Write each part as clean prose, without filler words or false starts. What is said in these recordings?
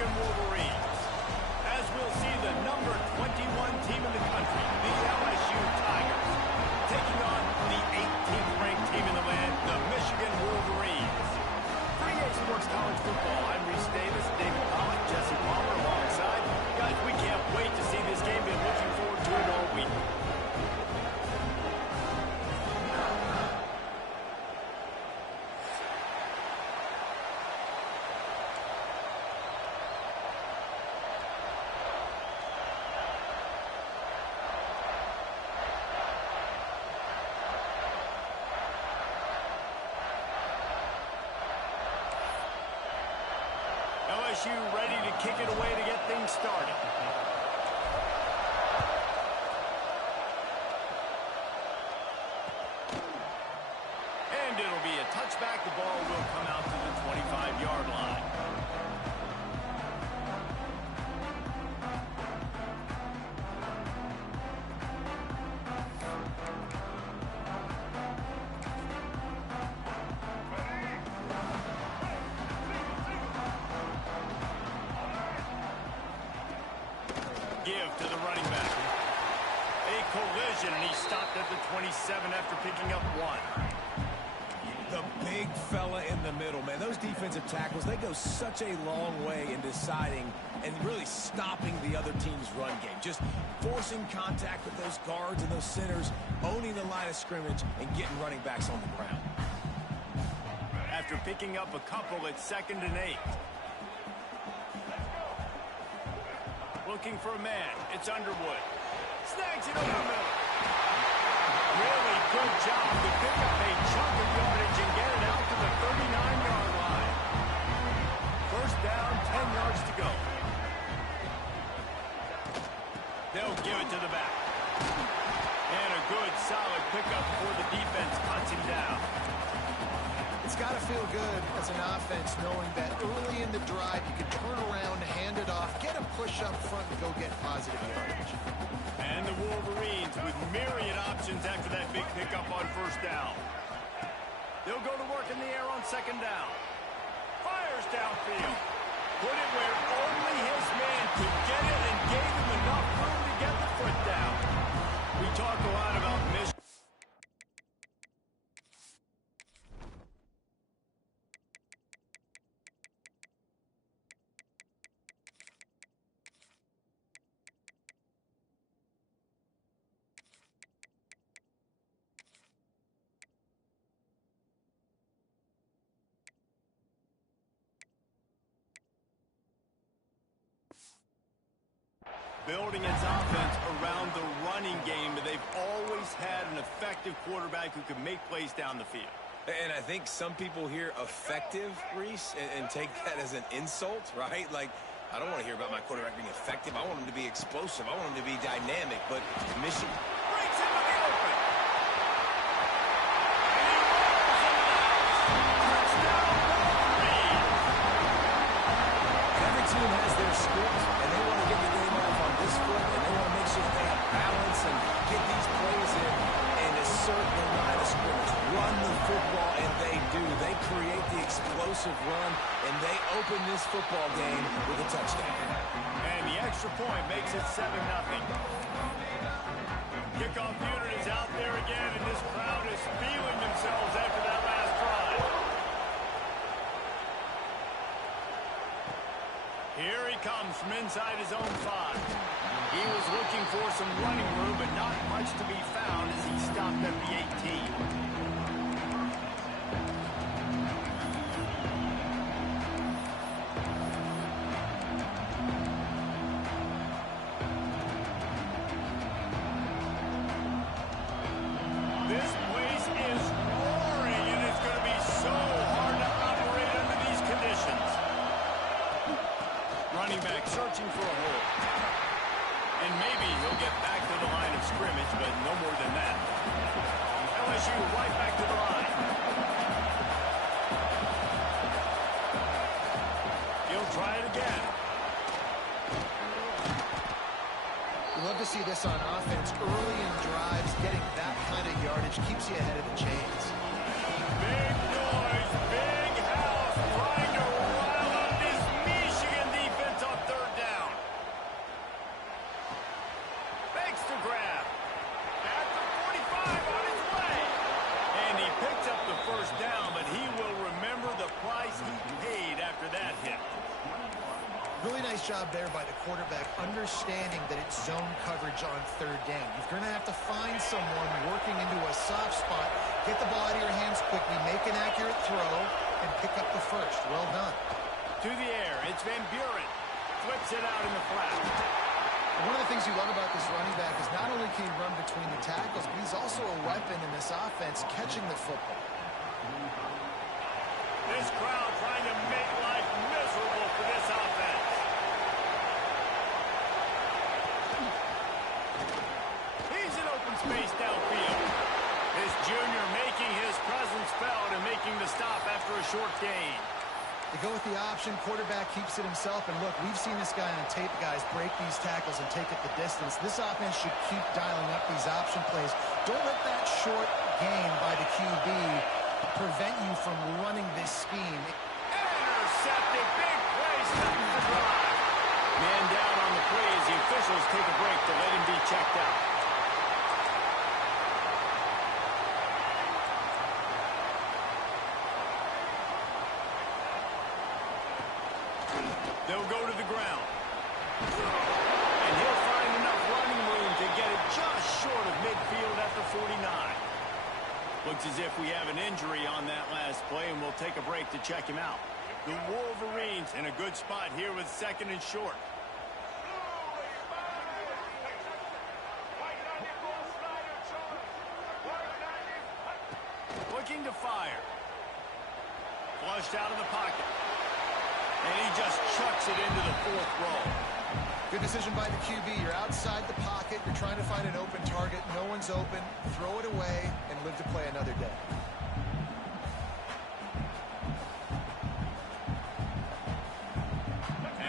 Michigan Wolverines. As we'll see the number 21 team in the country, the LSU Tigers, taking on the 18th ranked team in the land, the Michigan Wolverines. 3A Sports College Football, I'm Reese Davis, David Pollock, Jesse Palmer alongside. Guys, we can't wait to see this game. Been looking forward to it all week. LSU ready to kick it away to get things started. And it'll be a touchback. The ball will come out to the 25-yard line. Give to the running back. A collision, and he stopped at the 27 after picking up 1. The big fella in the middle, man. Those defensive tackles, they go such a long way in deciding and really stopping the other team's run game. Just forcing contact with those guards and those centers, owning the line of scrimmage, and getting running backs on the ground. After picking up a couple at 2nd and 8. Looking for a man. It's Underwood. Snags it over the middle. Really good job to pick up a chunk of yardage and get it out to the 39-yard line. First down, 10 yards to go. They'll give it to the back. And a good, solid pickup for the defense. Cuts him down. It's got to feel good as an offense knowing that early in the drive you can turn around, hand it off, get a push up front, and go get positive yardage. And the Wolverines with myriad options after that big pickup on first down. They'll go to work in the air on 2nd down. Fires downfield. Put it where only his man could get it and gave him enough room to get the foot down. We talk a lot about Michigan. Building its offense around the running game, but they've always had an effective quarterback who can make plays down the field. And I think some people hear effective, Reese, and take that as an insult, right? Like, I don't want to hear about my quarterback being effective. I want him to be explosive. I want him to be dynamic. But Michigan breaks into the open. Every team has their script, and they want to get the game off on this foot, and they want to make sure that they have balance and get these plays in and assert the line of scrimmage. Run the football, and they do. They create the explosive run, and they open this football game with a touchdown. And the extra point makes it 7-0. Kickoff unit is out there again, and this crowd is feeling themselves after that last drive. Here he comes from inside his own 5. He was looking for some running room, but not much to be found as he stopped at the 18. This place is roaring, and it's going to be so hard to operate under these conditions. Running back searching for a hole. And maybe he'll get back to the line of scrimmage, but no more than that. LSU right back to the line. He'll try it again. You love to see this on offense early in drives. Getting that kind of yardage keeps you ahead of the chains. Big noise, big house, trying to rile up this Michigan defensive Nice job there by the quarterback, understanding that it's zone coverage on third down. You're going to have to find someone working into a soft spot, get the ball out of your hands quickly, make an accurate throw, and pick up the first. Well done. To the air, it's Van Buren. Flips it out in the flat. One of the things you love about this running back is not only can he run between the tackles, but he's also a weapon in this offense catching the football. This crowd trying to make life miserable for this offense. He's in open space downfield. This junior making his presence felt and making the stop after a short gain. They go with the option. Quarterback keeps it himself. And look, we've seen this guy on tape, guys, break these tackles and take it the distance. This offense should keep dialing up these option plays. Don't let that short gain by the QB prevent you from running this scheme. Intercepted. Big play. Stops the drive. Man down on the play as the officials take a break to let him be checked out. They'll go to the ground. And he'll find enough running room to get it just short of midfield at the 49. Looks as if we have an injury on that last play, and we'll take a break to check him out. The Wolverines in a good spot here with second and short. Looking to fire. Flushed out of the pocket. And he just chucks it into the fourth row. Good decision by the QB. You're outside the pocket. You're trying to find an open target. No one's open. Throw it away and live to play another day.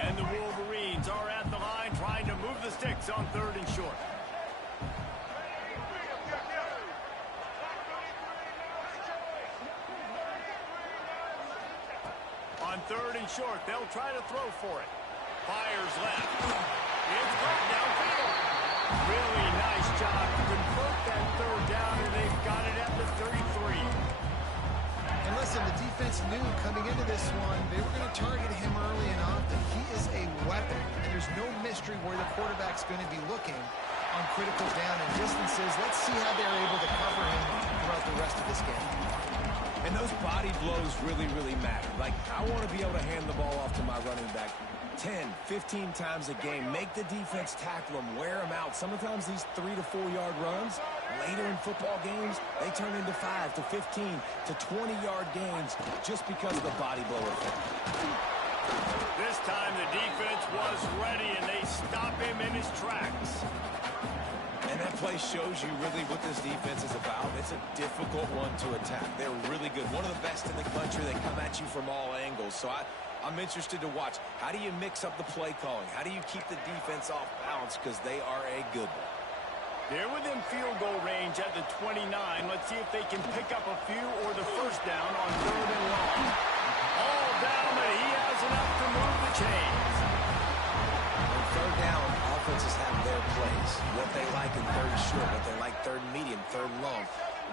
And the Wolverines are at the line trying to move the sticks on third and short. On third and short, they'll try to throw for it. Fires left. It's caught downfield. Really nice job to convert that third down, and they've got it at the 33. And listen, the defense knew coming into this one, they were going to target him early and often. He is a weapon, and there's no mystery where the quarterback's going to be looking on critical down and distances. Let's see how they're able to cover him throughout the rest of this game. And those body blows really, really matter. Like, I want to be able to hand the ball off to my running back 10, 15 times a game. Make the defense tackle them, wear them out. Sometimes these 3 to 4 yard runs, later in football games, they turn into 5 to 15 to 20 yard gains just because of the body blow effect. This time the defense was ready, and they stop him in his tracks. And that play shows you really what this defense is about. It's a difficult one to attack. They're really good. One of the best in the country. They come at you from all angles. So I'm interested to watch. How do you mix up the play calling? How do you keep the defense off balance? Because they are a good one. They're within field goal range at the 29. Let's see if they can pick up a few or the first down on third and long. All down, but he has enough to move the chains. On third down, offenses have their plays. What they like in third and short, what they like third and medium, third and long.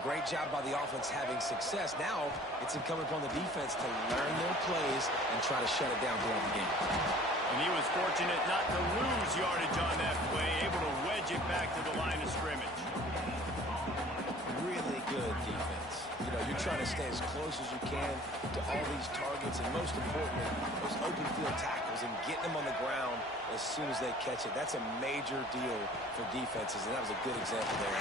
Great job by the offense having success. Now it's incumbent upon the defense to learn their plays and try to shut it down throughout the game. And he was fortunate not to lose yardage on that play, able to wedge it back to the line of scrimmage. Really good defense. You know, you're trying to stay as close as you can to all these targets, and most importantly, those open field tackles and getting them on the ground as soon as they catch it. That's a major deal for defenses, and that was a good example there.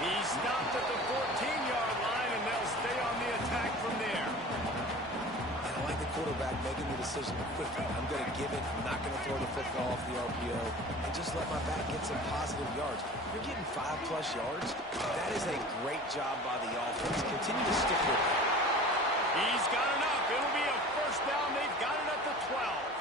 He stopped at the 14-yard line, and they'll stay on the attack from there. And I like the quarterback making the decision quickly. I'm going to give it. I'm not going to throw the football off the RPO and just let my back get some positive yards. You're getting 5+ yards. That is a great job by the offense. Continue to stick with it. He's got enough. It'll be a first down. They've got it at the 12.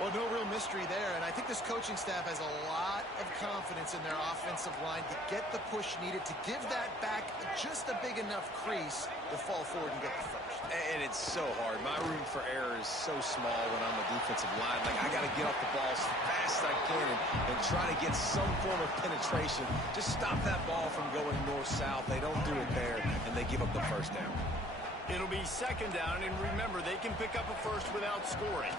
Well, no real mystery there, and I think this coaching staff has a lot of confidence in their offensive line to get the push needed, to give that back just a big enough crease to fall forward and get the first. And it's so hard. My room for error is so small when I'm a defensive line. Like, I got to get off the ball as fast as I can and try to get some form of penetration. Just stop that ball from going north-south. They don't do it there, and they give up the first down. It'll be second down, and remember, they can pick up a first without scoring.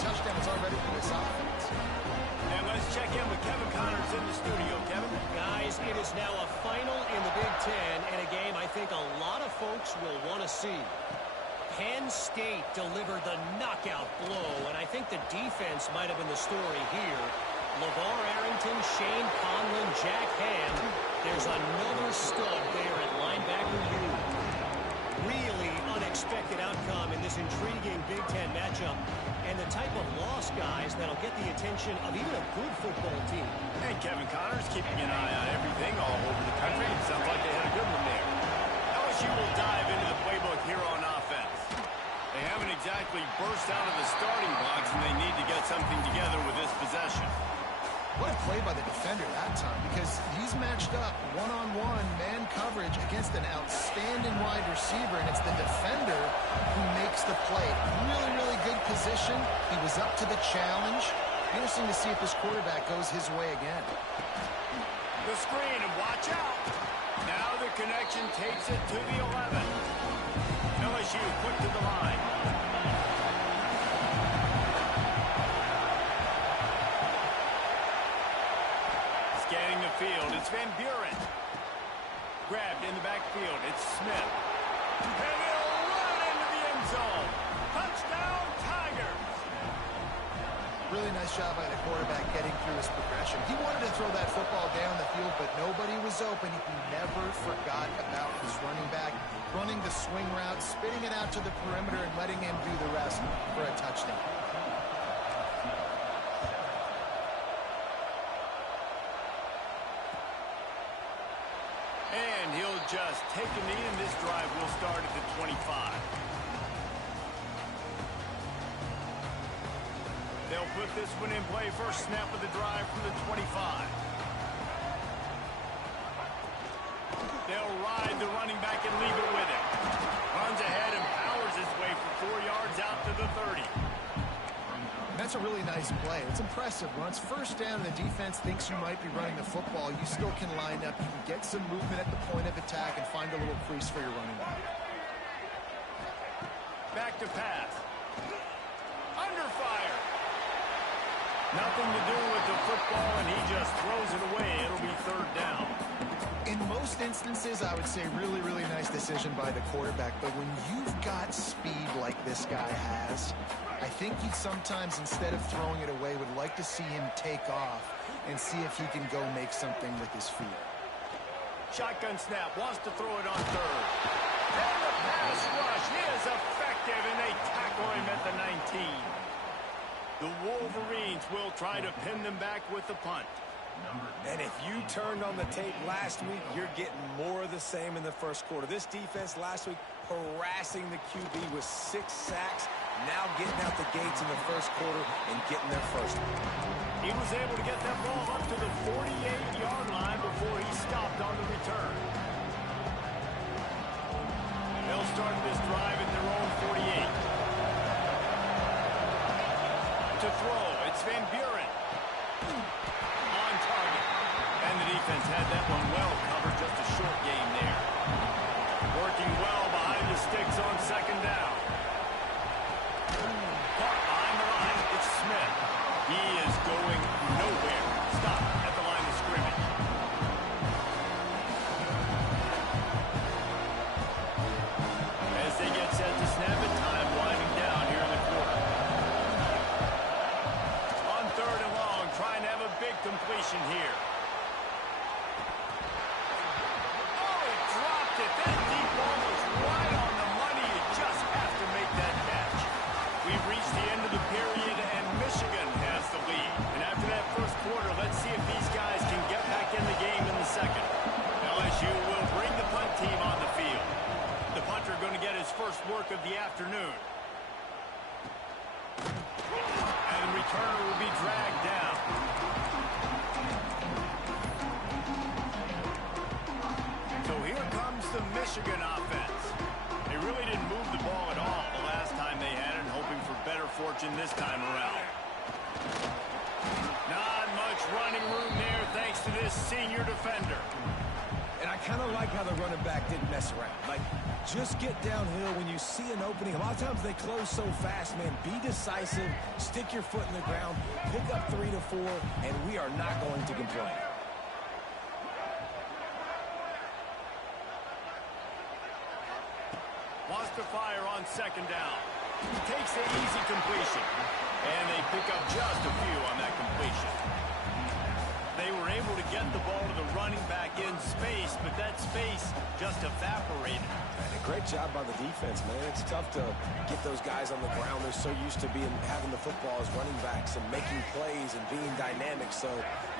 touchdown is already for this offense. And let's check in with Kevin Connors in the studio. Kevin? Guys, it is now a final in the Big Ten, and a game I think a lot of folks will want to see. Penn State delivered the knockout blow, and I think the defense might have been the story here. LeVar Arrington, Shane Conlon, Jack Ham. There's another stud there at linebacker U. Really unexpected outcome in this intriguing Big Ten matchup, and the type of loss, guys, that'll get the attention of even a good football team. And Kevin Connors keeping an eye on everything all over the country. It sounds like they had a good one there. LSU will dive into the playbook here on offense. They haven't exactly burst out of the starting blocks, and they need to get something together with this possession. What a play by the defender that time, because he's matched up one-on-one man coverage against an outstanding wide receiver, and it's the defender who makes the play. Really, really good position. He was up to the challenge. Interesting to see if this quarterback goes his way again. The screen, and watch out. Now the connection takes it to the 11. LSU quick to the line. Scanning the field, it's Van Buren. Grabbed in the backfield, it's Smith. And he'll run into the end zone. Touchdown, Tigers! Really nice job by the quarterback getting through his progression. He wanted to throw that football down the field, but nobody was open. He never forgot about his running back, running the swing route, spitting it out to the perimeter, and letting him do the rest for a touchdown. And he'll just take a knee, and this drive will start at the 25. They'll put this one in play. First snap of the drive from the 25. They'll ride the running back and leave it with him. Runs ahead and powers his way for 4 yards out to the 30. That's a really nice play. It's impressive. When it's first down and the defense thinks you might be running the football, you still can line up. You can get some movement at the point of attack and find a little crease for your running back. Back to pass. Under fire. Nothing to do with the football, and he just throws it away. It'll be third down. In most instances, I would say really, really nice decision by the quarterback. But when you've got speed like this guy has, I think you'd sometimes, instead of throwing it away, would like to see him take off and see if he can go make something with his feet. Shotgun snap, wants to throw it on third. And the pass rush is effective, and they tackle him at the 19. The Wolverines will try to pin them back with the punt. And if you turned on the tape last week, you're getting more of the same in the first quarter. This defense last week harassing the QB with 6 sacks, now getting out the gates in the first quarter and getting their first one. He was able to get that ball up to the 48-yard line before he stopped on the return. They'll start this drive at their own 48. To throw, it's Van Buren. On target. And the defense had that one well covered, just a short game there. Working well behind the sticks on second down. Caught behind the line, it's Smith. He is going nowhere. Stop at the line of scrimmage. As they get set to snap it, time winding down here in the quarter. On third and long, trying to have a big completion here. Oh, he dropped it. That deep ball was right on the money. You just have to make that catch. We've reached the end of the period, and Michigan has the lead. And after that first quarter, let's see if these guys can get back in the game in the second. LSU will bring the punt team on the field. The punter going to get his first work of the afternoon. And the returner will be dragged down. So here comes the Michigan offense. They really didn't move the ball at all the last time they had it, hoping for better fortune this time around. Not much running room there thanks to this senior defender. And I kind of like how the running back didn't mess around. Like, just get downhill when you see an opening. A lot of times they close so fast, man. Be decisive, stick your foot in the ground, pick up 3 to 4, and we are not going to complain. Wants to fire on second down. Takes the easy completion. And they pick up just a few on that completion. They were able to get the ball to the running back in space, but that space just evaporated. And a great job by the defense, man. It's tough to get those guys on the ground. They're so used to having the football as running backs and making plays and being dynamic. So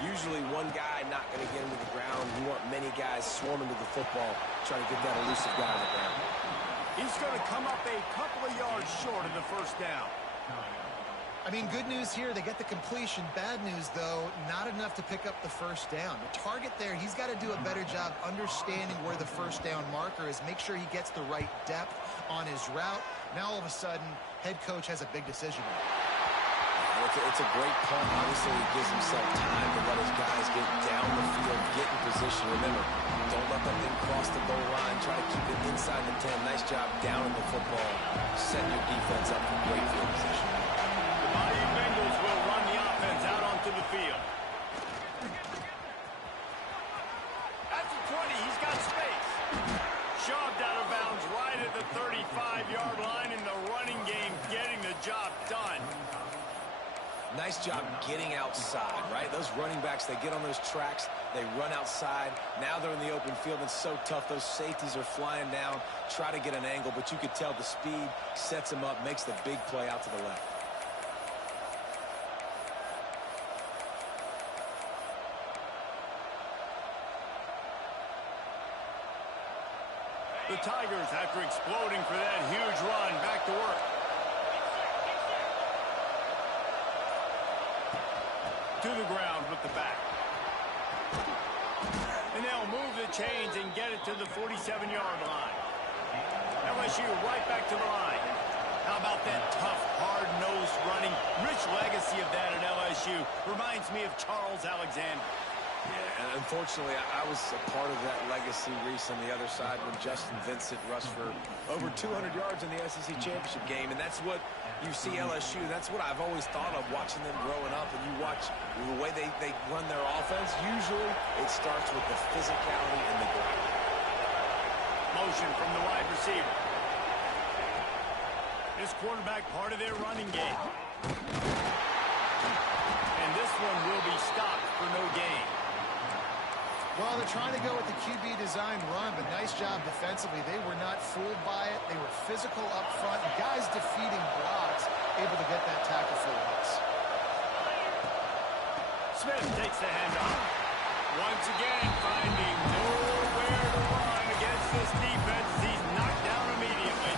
usually one guy not going to get into the ground. You want many guys swarming to the football, trying to get that elusive guy on the ground. He's going to come up a couple of yards short of the first down. I mean, good news here, they get the completion. Bad news, though, not enough to pick up the first down. The target there, he's got to do a better job understanding where the first down marker is, make sure he gets the right depth on his route. Now, all of a sudden, head coach has a big decision. It's a great punt. Obviously, he gives himself time to let his guys get down the field, get in position. Remember, don't let them then cross the goal line. Try to keep it inside the 10. Nice job down in the football. Setting your defense up for great field position. Bayou Bengals will run the offense out onto the field. At the 20, he's got space. Shoved out of bounds right at the 35-yard line in the running game, getting the job done. Nice job getting outside, right? Those running backs, they get on those tracks, they run outside. Now they're in the open field. It's so tough. Those safeties are flying down, try to get an angle, but you could tell the speed sets them up, makes the big play out to the left. The Tigers, after exploding for that huge run, back to work. To the ground with the back. And they'll move the chains and get it to the 47-yard line. LSU right back to the line. How about that tough, hard-nosed running? Rich legacy of that at LSU. Reminds me of Charles Alexander. Yeah, and unfortunately, I was a part of that legacy, Reese, on the other side when Justin Vincent rushed for over 200 yards in the SEC championship game, and that's what you see LSU. That's what I've always thought of watching them growing up, and you watch the way they run their offense. Usually, it starts with the physicality and the ground. Motion from the wide receiver. This quarterback part of their running game. And this one will be stopped for no gain. Well, they're trying to go with the QB design run, but nice job defensively. They were not fooled by it. They were physical up front. Guys defeating blocks, able to get that tackle for loss. Smith takes the handoff. Once again, finding nowhere to run against this defense. He's knocked down immediately.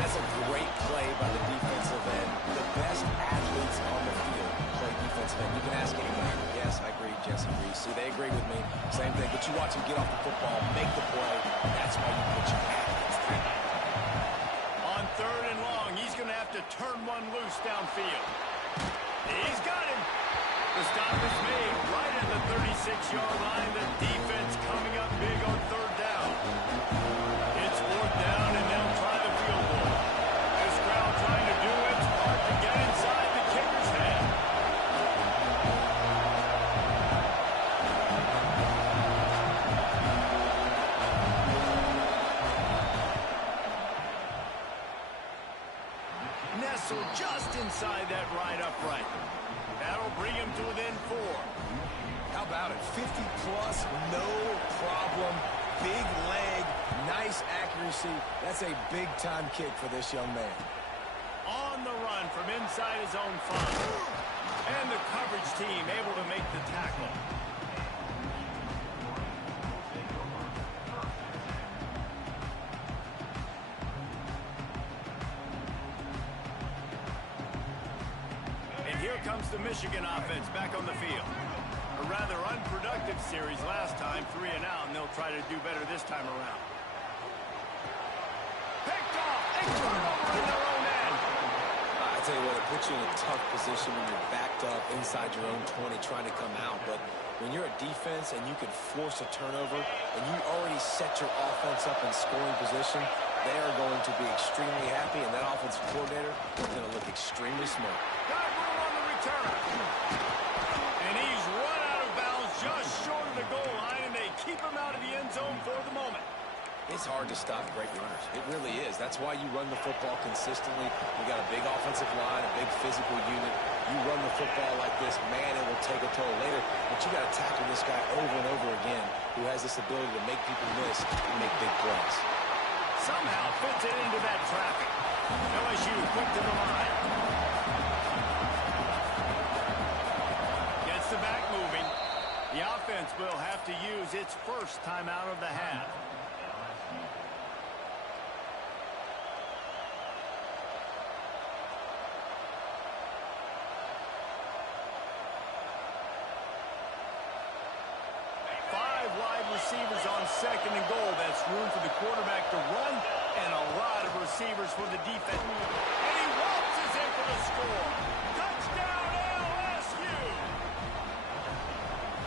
That's a great play by the defensive end. The best athletes on the field play defensive end. You can ask anybody. Yes, I agree. Jesse agrees. See, they agree with me. Same thing. But you watch them get off the football, make the play. That's why you put your athletes there. On third and long, he's going to have to turn one loose downfield. He's got him. The stop is made right at the 36-yard line. The defense coming up big on third down. It's fourth down, and they'll try the field goal. This crowd trying to do its part to get inside the kicker's head. Nestled just inside that right upright. That'll bring him to within 4. How about it? 50-plus, no problem. Big leg, nice accuracy. That's a big-time kick for this young man. On the run from inside his own 5. And the coverage team able to make the tackle. Here comes the Michigan offense back on the field. A rather unproductive series last time, 3 and out, and they'll try to do better this time around. Picked off! They turn over in their own end. It's tell you what, it puts you in a tough position when you're backed up inside your own 20 trying to come out. But when you're a defense and you can force a turnover and you already set your offense up in scoring position, they are going to be extremely happy, and that offensive coordinator is going to look extremely smart. Got room on the return. And he's run out of bounds just short of the goal line, and they keep him out of the end zone for the moment. It's hard to stop great runners. It really is. That's why you run the football consistently. You got a big offensive line, a big physical unit. You run the football like this, man, it will take a toll later. But you got to tackle this guy over and over again who has this ability to make people miss and make big plays. Somehow fits it into that traffic. LSU quick to the line. Gets the back moving. The offense will have to use its first timeout of the half. Receivers on second and goal. That's room for the quarterback to run and a lot of receivers for the defense. And he waltzes in for the score. Touchdown LSU!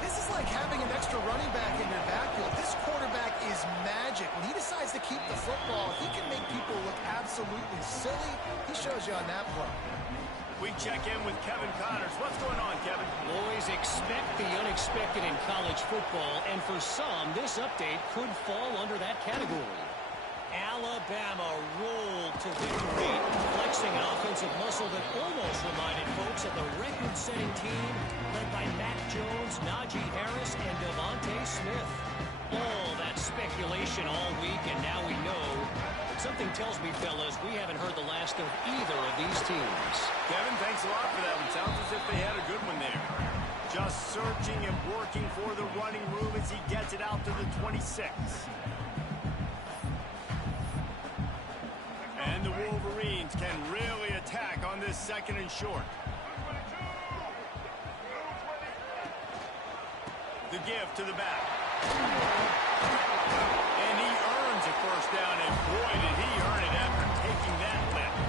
This is like having an extra running back in your backfield. This quarterback is magic. When he decides to keep the football, he can make people look absolutely silly. He shows you on that play. We check in with Kevin Connors. What's going on, Kevin? Boys, expect the unexpected in college football, and for some, this update could fall under that category. Alabama rolled to victory, flexing an offensive muscle that almost reminded folks of the record-setting team led by Mac Jones, Najee Harris, and Devontae Smith. All that speculation all week, and now we know. But something tells me, fellas, we haven't heard the last of either of these teams. Kevin, thanks a lot for that one. Sounds as if they had a good one there. Just searching and working for the running room as he gets it out to the 26. And the Wolverines can really attack on this second and short. The give to the back. And he earns a first down, and boy, did he earn it after taking that lift.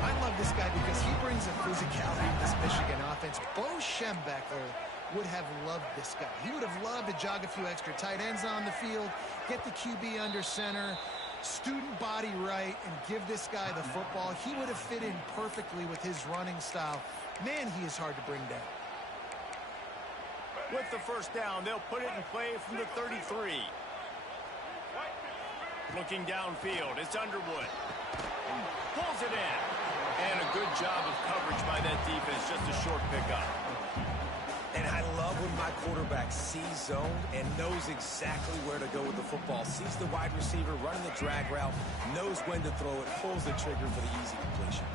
I love this guy because he brings a physicality to this Michigan offense. Bo Schembechler would have loved this guy. He would have loved to jog a few extra tight ends on the field, get the QB under center, student body right, and give this guy the football. He would have fit in perfectly with his running style. Man, he is hard to bring down. With the first down, they'll put it in play from the 33. Looking downfield, it's Underwood. Pulls it in. And a good job of coverage by that defense, just a short pickup. And I love when my quarterback sees zone and knows exactly where to go with the football. Sees the wide receiver running the drag route, knows when to throw it, pulls the trigger for the easy completion.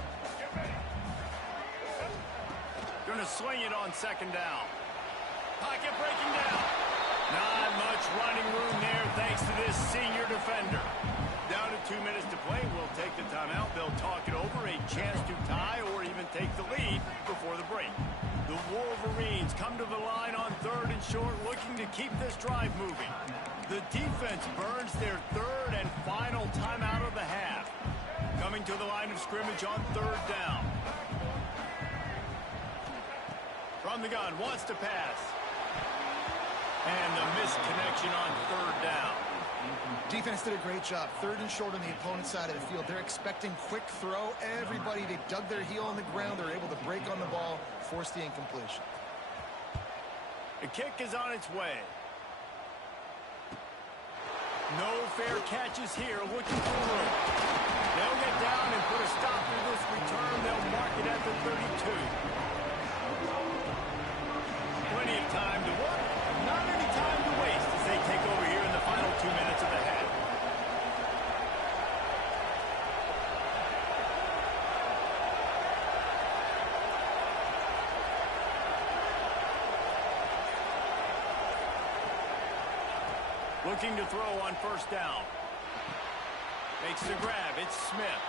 Going to swing it on second down. Pocket breaking down. Not much running room there thanks to this senior defender. Down to 2 minutes to play. We'll take the timeout. They'll talk it over. A chance to tie or even take the lead before the break. The Wolverines come to the line on third and short, looking to keep this drive moving. The defense burns their third and final timeout of the half. Coming to the line of scrimmage on third down. From the gun, wants to pass. And the missed connection on third down. Defense did a great job. Third and short on the opponent's side of the field. They're expecting quick throw. Everybody, they dug their heel on the ground. They're able to break on the ball, force the incompletion. The kick is on its way. No fair catches here, looking for room. They'll get down and put a stop to this return. They'll mark it at the 32. Plenty of time to work. Not any time to waste as they take over here in the final 2 minutes of the half. Looking to throw on first down. Makes the grab. It's Smith.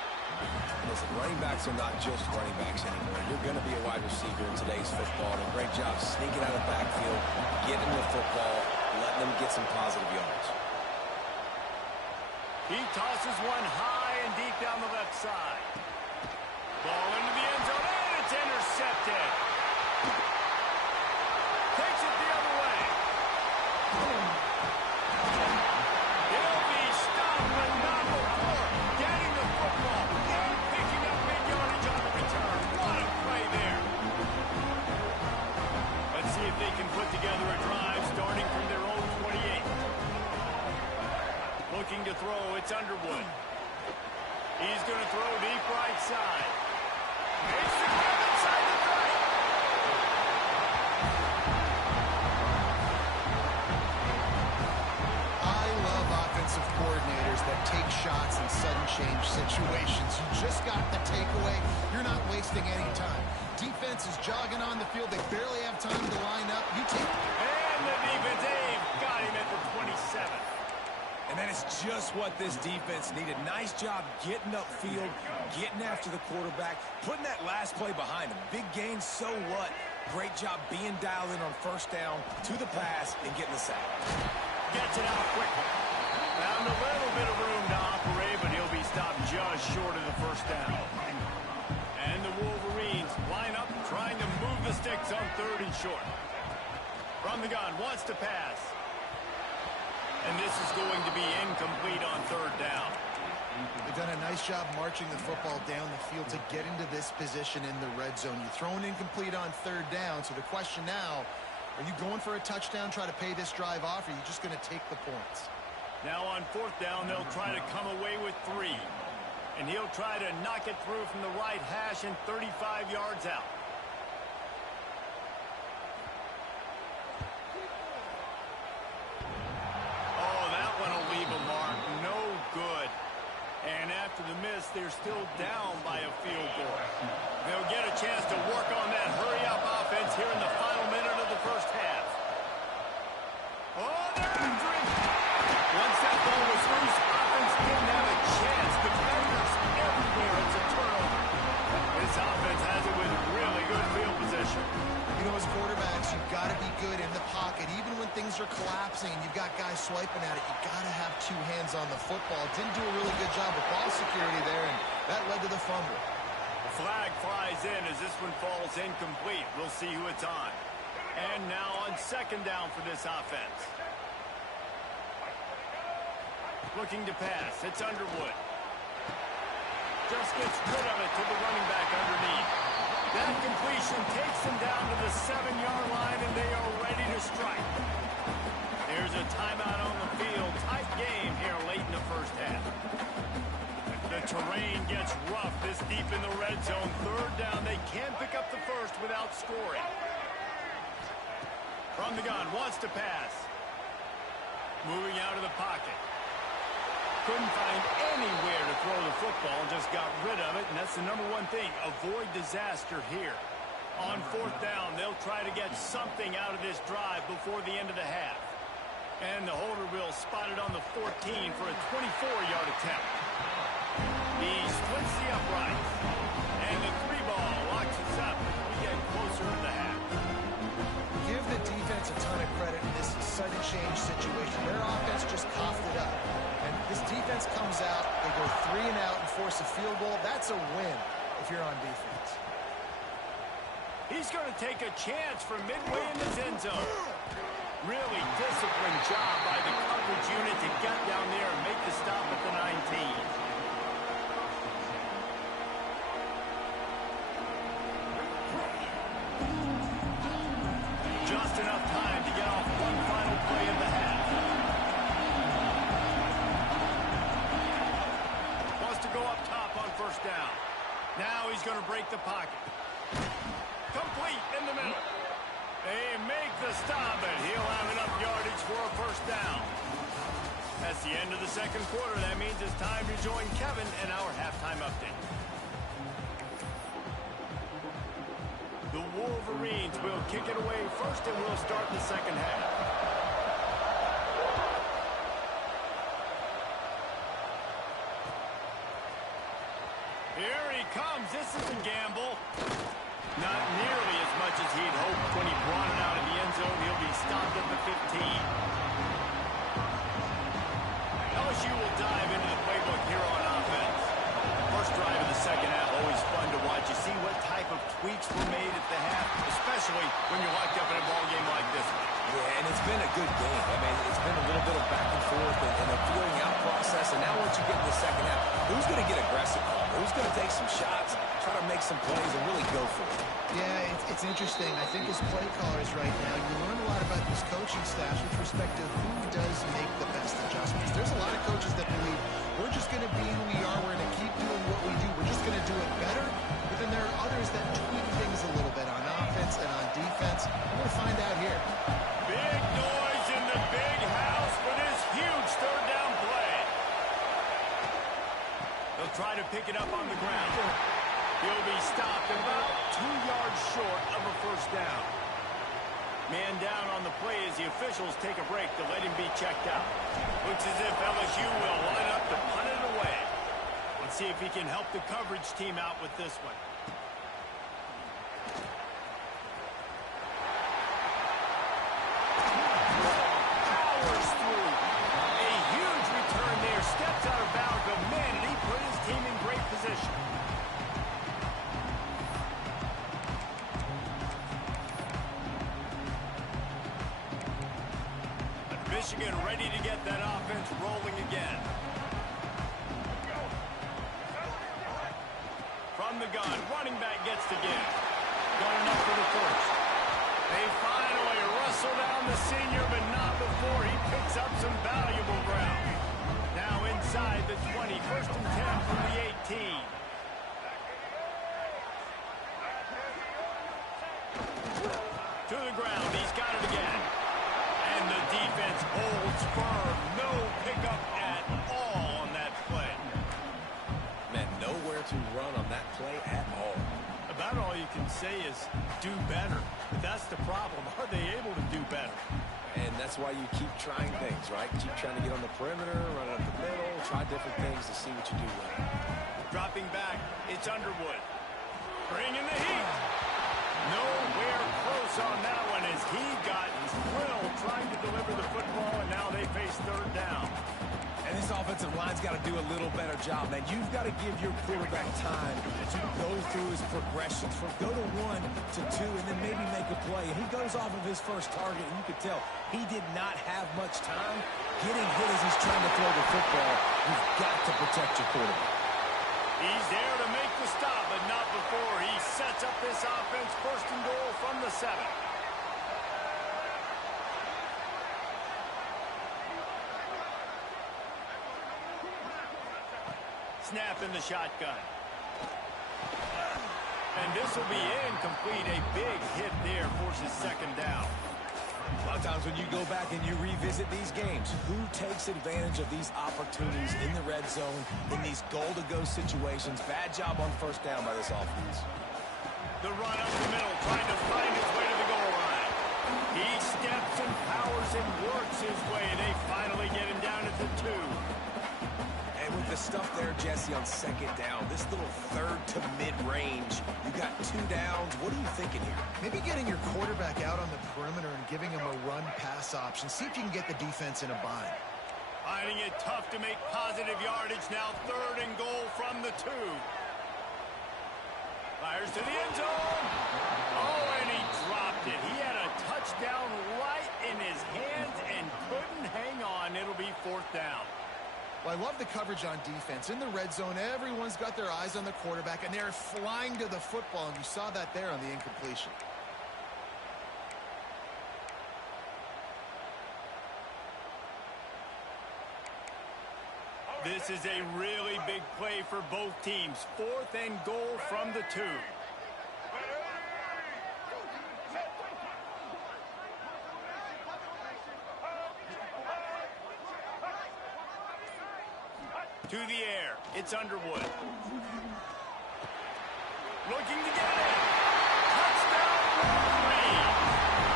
Listen, running backs are not just running backs anymore. You're going to be a wide receiver in today's football. And a great job sneaking out of the backfield, getting the football, letting them get some positive yards. He tosses one high and deep down the left side. Ball in instead. Takes it the other way. He'll be stopped, but not before getting the football and picking up mid-yardage on the return. What a play there. Let's see if they can put together a drive starting from their own 28. Looking to throw, it's Underwood. He's going to throw deep right side. Makes the grab inside the 30. I love offensive coordinators that take shots in sudden change situations. You just got the takeaway. You're not wasting any time. Defense is jogging on the field. They barely have time to line up. You take... And the defense, Dave, got him at the 27. And that is just what this defense needed. Nice job getting upfield, getting after the quarterback, putting that last play behind him. Big gain, so what? Great job being dialed in on first down, to the pass, and getting the sack. Gets it out quickly. Found a little bit of room to operate, but he'll be stopped just short of the first down. And the Wolverines line up, trying to move the sticks on 3rd and short. From the gun, wants to pass. And this is going to be incomplete on 3rd down. They've done a nice job marching the football down the field to get into this position in the red zone. You throw an incomplete on 3rd down, so the question now, are you going for a touchdown, try to pay this drive off, or are you just going to take the points? Now on 4th down, they'll try to come away with 3. And he'll try to knock it through from the right hash and 35 yards out. And after the miss, they're still down by a field goal. They'll get a chance to work on that hurry-up offense here in the final minute of the first half. Oh, they're after it. Once that ball was loose, offense didn't have a chance. Defenders everywhere. It's a turnover. This offense has it with really good field position. You know, as quarterbacks, you've got to be good in the pocket. Even when things are collapsing and you've got guys swiping at it, you've got to have 2 hands on the football. Didn't do a really good job of ball security there, and that led to the fumble. The flag flies in as this one falls incomplete. We'll see who it's on. And now on 2nd down for this offense. Looking to pass. It's Underwood. Just gets rid of it to the running back underneath. That completion takes them down to the 7-yard line, and they are ready to strike. There's a timeout on the field. Tight game here late in the first half. The terrain gets rough this deep in the red zone. 3rd down. They can't pick up the first without scoring. From the gun, wants to pass. Moving out of the pocket. Couldn't find anywhere to throw the football, just got rid of it, and that's the #1 thing. Avoid disaster here. On 4th down, they'll try to get something out of this drive before the end of the half. And the holder will spot it on the 14 for a 24-yard attempt. He splits the uprights, and the 3-ball locks us up as we get closer to the half. Give the defense a ton of credit in this sudden change situation. Their offense just coughed it up. And this defense comes out, they go 3 and out and force a field goal. That's a win if you're on defense. He's going to take a chance from midway in his end zone. Really disciplined job by the coverage unit to get down there and make the stop at the 19. Just enough time to get off one final play of the half. Wants to go up top on 1st down. Now he's going to break the pocket. Complete in the middle. They make the stop, and he'll have enough yardage for a 1st down. That's the end of the 2nd quarter. That means it's time to join Kevin in our halftime update. The Wolverines will kick it away first, and we'll start the 2nd half. Here he comes. This isn't Gamble. Not nearly as much as he'd hoped when he brought it out of the end zone. He'll be stopped at the 15. LSU will dive into the playbook here on offense. First drive of the 2nd half, always fun to watch. You see what type of tweaks were made at the good game. I mean, it's been a little bit of back and forth and a feeling out process. And now once you get in the second half, who's going to get aggressive? Who's going to take some shots, try to make some plays, and really go for it? Yeah, it's interesting. I think as play callers right now, you learn a lot about these coaching staffs with respect to who does make the best adjustments. There's a lot of coaches that believe we're just going to be who we are. We're going to keep doing what we do. We're just going to do it better. But then there are others that tweak things a little bit on offense and on defense. We're going to find out here. Big noise in the big house for this huge third down play. They'll try to pick it up on the ground. He'll be stopped about 2 yards short of a first down. Man down on the play as the officials take a break to let him be checked out. Looks as if LSU will line up to punt it away. Let's see if he can help the coverage team out with this one. Powers through. A huge return there. Steps out of bounds, but man, did he put his team in great position. Michigan ready to get that offense rolling again. From the gun, running back gets to give. Going up for the first. They finally wrestle down the senior, but not before he picks up some valuable ground. Now inside the 20, first and 10 from the 18. To the ground, he's got it again. And the defense holds firm. No pickup at all on that play. Man, nowhere to run on that play at all. About all you can say is do better. But that's the problem. Are they able to do better? And that's why you keep trying things, right? Keep trying to get on the perimeter, run it up the middle, try different things to see what you do well. Dropping back, it's Underwood. Bringing the heat. Nowhere close on that one as he got drilled trying to deliver the football, and now they face third down. And this offensive line's got to do a little better job, man. You've got to give your quarterback time to go through his progressions from go to 1 to 2 and then maybe make a play. And he goes off of his first target, and you could tell he did not have much time getting hit as he's trying to throw the football. You've got to protect your quarterback. He's there to make the stop, but not before he sets up this offense. First and goal from the 7. Snap in the shotgun. And this will be incomplete. A big hit there forces second down. A lot of times when you go back and you revisit these games, who takes advantage of these opportunities in the red zone, in these goal-to-go situations? Bad job on first down by this offense. The run up the middle, trying to find his way to the goal line. He steps and powers and works his way, and they finally get him down at the 2. And with the stuff there, Jesse, on second down, this little third to mid-range, you got 2 downs. What are you thinking here? Maybe getting your quarterback out on the perimeter and giving him a run-pass option. See if you can get the defense in a bind. Finding it tough to make positive yardage now. Third and goal from the 2. Fires to the end zone. Oh, and he dropped it. He had a touchdown right in his hands and couldn't hang on. It'll be fourth down. Well, I love the coverage on defense. In the red zone, everyone's got their eyes on the quarterback, and they're flying to the football, and you saw that there on the incompletion. This is a really big play for both teams. Fourth and goal from the 2. To the air, it's Underwood. Looking to get it. Touchdown, Wolverine.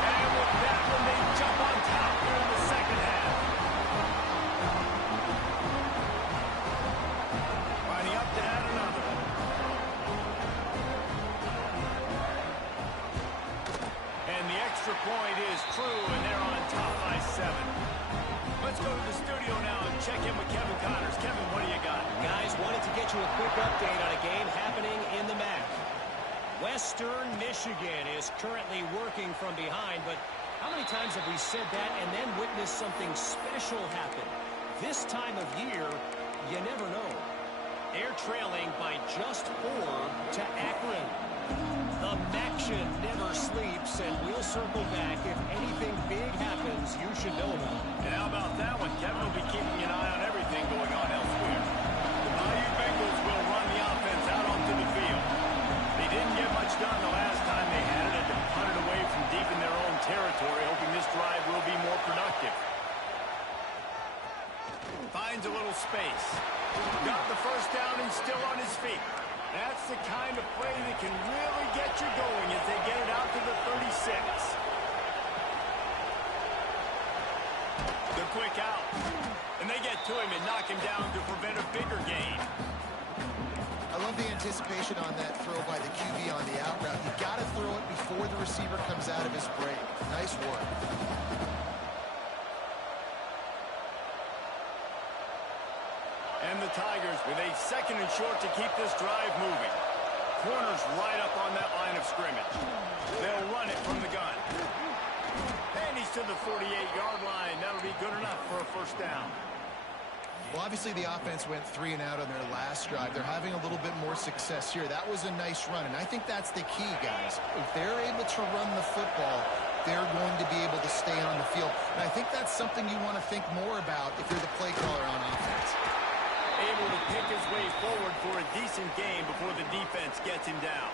And with that one, they jump on top here in the second half. Lining up to add another. And the extra point is true, and they're on top by 7. Let's go to the studio now and check in with Kevin Connors. Kevin, what do you got? Guys, wanted to get you a quick update on a game happening in the MAC. Western Michigan is currently working from behind, but How many times have we said that and then witnessed something special happen? This time of year, you never know. They're trailing by just 4 to Akron. The Maction never sleeps, and we'll circle back. If anything big happens, you should know about it. And how about that one? Kevin will be keeping an eye on everything going on elsewhere. The Bayou Bengals will run the offense out onto the field. They didn't get much done the last time they had it, and to punt it away from deep in their own territory, hoping this drive will be more productive. Finds a little space. Got the first down and still on his feet. That's the kind of play that can really get you going as they get it out to the 36. The quick out. And they get to him and knock him down to prevent a bigger gain. I love the anticipation on that throw by the QB on the out route. You got to throw it before the receiver comes out of his break. Nice work. And the Tigers with a 2nd and short to keep this drive moving. Corners right up on that line of scrimmage. They'll run it from the gun. And he's to the 48-yard line. That'll be good enough for a first down. Well, obviously the offense went 3 and out on their last drive. They're having a little bit more success here. That was a nice run, and I think that's the key, guys. If they're able to run the football, they're going to be able to stay on the field. And I think that's something you want to think more about if you're the play caller on offense. Able to pick his way forward for a decent game before the defense gets him down.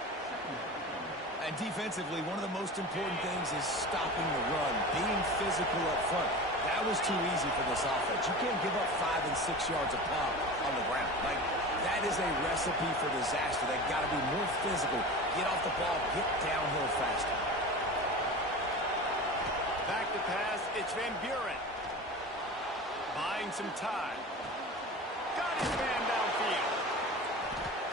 And defensively, one of the most important things is stopping the run, being physical up front. That was too easy for this offense. You can't give up 5 and 6 yards a pop on the ground. Like, that is a recipe for disaster. They've got to be more physical, get off the ball, get downhill faster. Back to pass, it's Van Buren. Buying some time. Got his man downfield.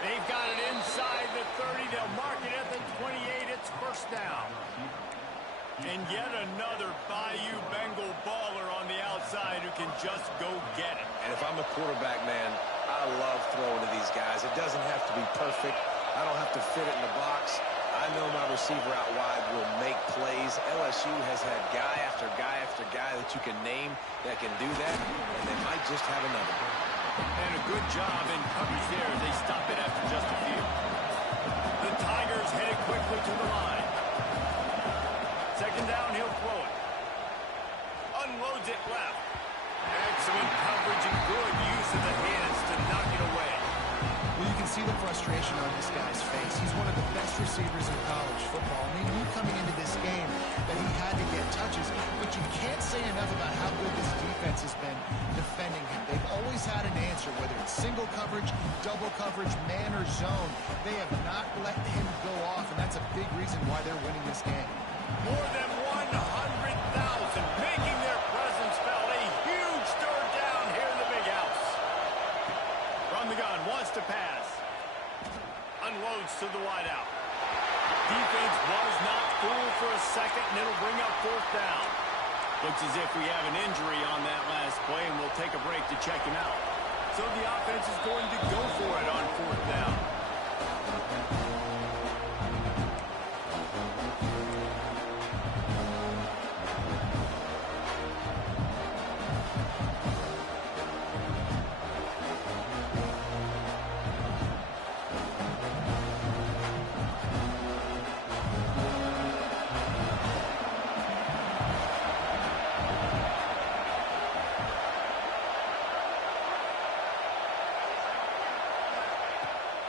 They've got it inside the 30. They'll mark it at the 28. It's first down. And yet another Bayou Bengal baller on the outside who can just go get it. And if I'm a quarterback, man, I love throwing to these guys. It doesn't have to be perfect. I don't have to fit it in the box. I know my receiver out wide will make plays. LSU has had guy after guy after guy that you can name that can do that, and they might just have another. And a good job in coverage there as they stop it after just a few. The Tigers headed quickly to the line. 2nd down, he'll throw it. Unloads it left. Excellent coverage and good use of the hands to knock it away. Well, you can see the frustration on this guy's face. He's one of the best receivers in college football. And he knew coming into this game that he had to get touches. But you can't say enough about how good this defense has been defending him. They've always had an answer, whether it's single coverage, double coverage, man or zone. They have not let him go off, and that's a big reason why they're winning this game. More than 100,000 making their presence felt. A huge 3rd down here in the big house. From the gun, wants to pass. Unloads to the wideout. Defense was not fooled for a second, and it'll bring up 4th down. Looks as if we have an injury on that last play, and we'll take a break to check him out. So the offense is going to go for it on 4th down.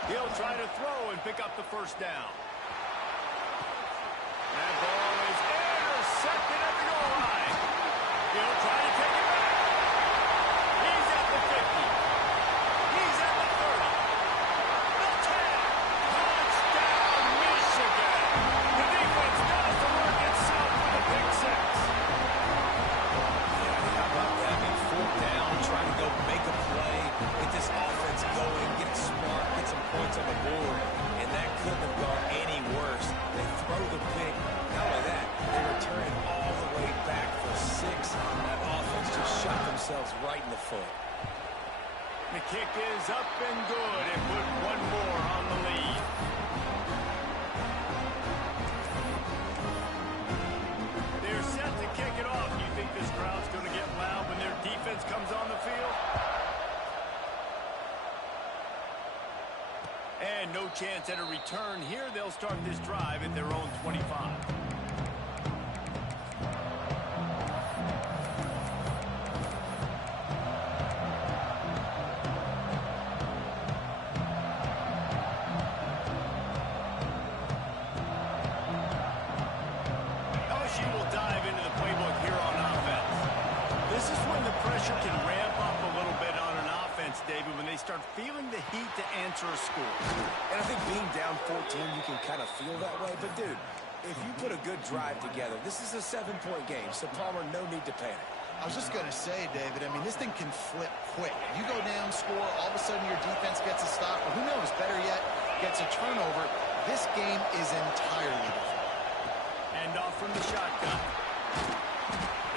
He'll try to throw and pick up the first down. That ball is intercepted at the goal line. He'll try to take it back. He's at the 50. He's at the 30. The 10. Touchdown, Michigan. The defense does the work itself with a pick 6. Yeah, how about that? I mean, 4th down, trying to go make a play, get this offense going, get it smart, get some points on the board, and that couldn't have gone any worse. They throw the pick. Not only that, they return it all the way back for 6. That offense just shot themselves right in the foot. The kick is up and good, and put one more on the lead. They're set to chance at a return here. They'll start this drive at their own 25. LSU will dive into the playbook here on offense. This is when the pressure can ramp up a little bit on an offense, David, when they start feeling the heat to answer a score. And I think being down 14, you can kind of feel that way. But, dude, if you put a good drive together, this is a 7-point game, so Palmer, no need to panic. I was just going to say, David, I mean, this thing can flip quick. You go down, score, all of a sudden your defense gets a stop, or who knows, better yet, gets a turnover. This game is entirely different. And off from the shotgun.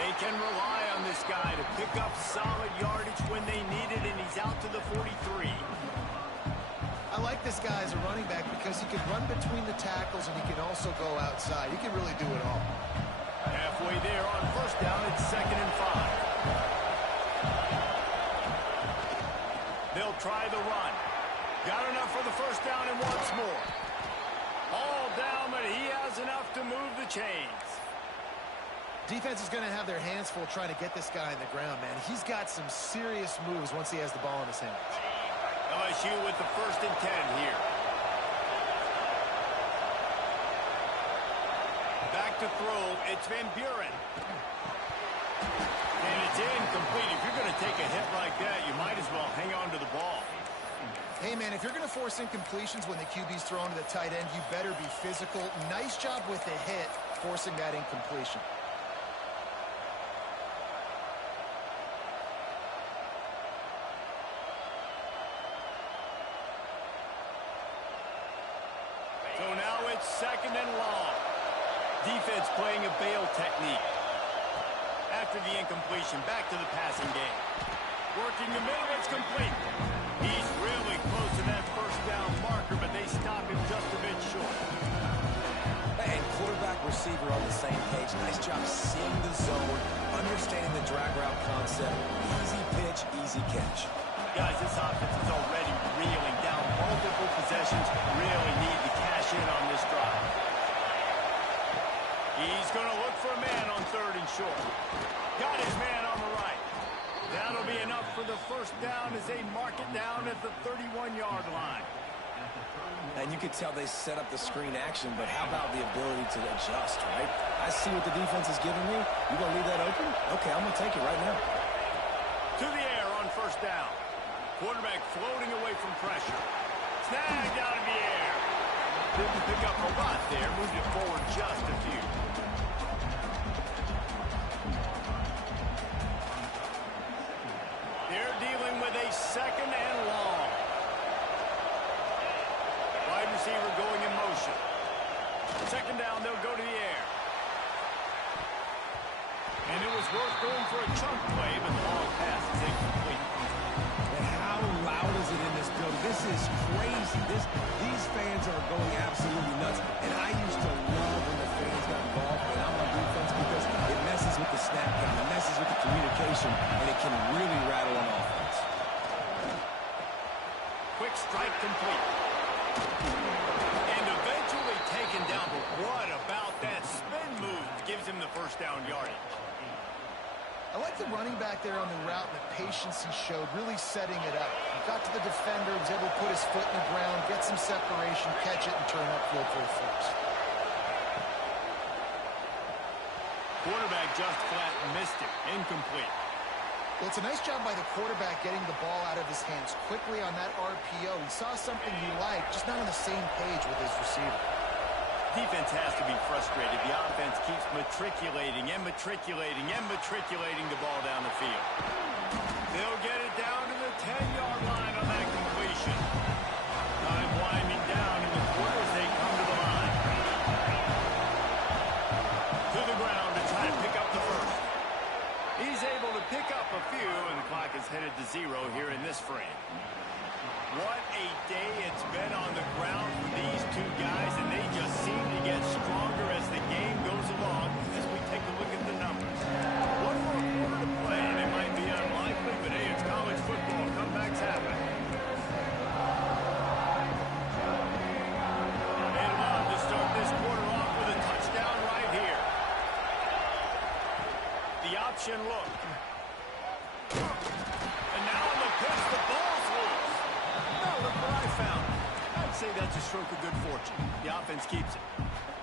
They can rely on this guy to pick up solid yardage when they need it, and he's out to the 43. I like this guy as a running back because he can run between the tackles and he can also go outside. He can really do it all. Halfway there on first down, it's 2nd and 5. They'll try the run. Got enough for the first down and once more. All down, but he has enough to move the chains. Defense is going to have their hands full trying to get this guy on the ground, man. He's got some serious moves once he has the ball in his hands. LSU with the 1st and 10 here. Back to throw, it's Van Buren. And it's incomplete. If you're going to take a hit like that, you might as well hang on to the ball. Hey, man, if you're going to force incompletions when the QB's thrown to the tight end, you better be physical. Nice job with the hit, forcing that incompletion. So now it's 2nd and long. Defense playing a bail technique. After the incompletion, back to the passing game. Working the middle, it's complete. He's really close to that first down marker, but they stop him just a bit short. And quarterback, receiver on the same page. Nice job seeing the zone, understanding the drag route concept. Easy pitch, easy catch. Guys, this offense is already reeling down multiple possessions. Really need to cash in on this drive. He's going to look for a man on 3rd and short. Got his man on the right. That'll be enough for the first down as they mark it down at the 31-yard line. And you could tell they set up the screen action, but how about the ability to adjust, right? I see what the defense is giving me. You going to leave that open? Okay, I'm going to take it right now. To the air on first down. Quarterback floating away from pressure. Snagged out of the air. Didn't pick up a lot there. Moved it forward just a few. They're dealing with a 2nd and long. Wide receiver going in motion. 2nd down, they'll go to the air. And it was worth going for a chunk play, but the long pass is incomplete. And how loud is it in this building? This is crazy. These fans are going absolutely nuts. And I used to love when the fans got involved when I'm on defense because it messes with the snap count, it messes with the communication, and it can really rattle an offense. Quick strike complete. And eventually taken down. But what about that spin move? Gives him the first down yardage. I like the running back there on the route and the patience he showed, really setting it up. He got to the defender, was able to put his foot in the ground, get some separation, catch it, and turn upfield for a first. Quarterback just flat missed it. Incomplete. Well, it's a nice job by the quarterback getting the ball out of his hands quickly on that RPO. He saw something he liked, just not on the same page with his receiver. Defense has to be frustrated. The offense keeps matriculating and matriculating and matriculating the ball down the field. They'll get it down to the 10-yard line on that completion. Time winding down in the quarter as they come to the line. To the ground to try to pick up the first. He's able to pick up a few, and the clock is headed to 0 here in this frame. What a day it's been on the ground for these two guys, and they just seem to get stronger as the game goes along as we take a look at the numbers. One more quarter to play, and it might be unlikely, but hey, it's option look. And now on the pitch, the ball's loose. No, look what I found. I'd say that's a stroke of good fortune. The offense keeps it.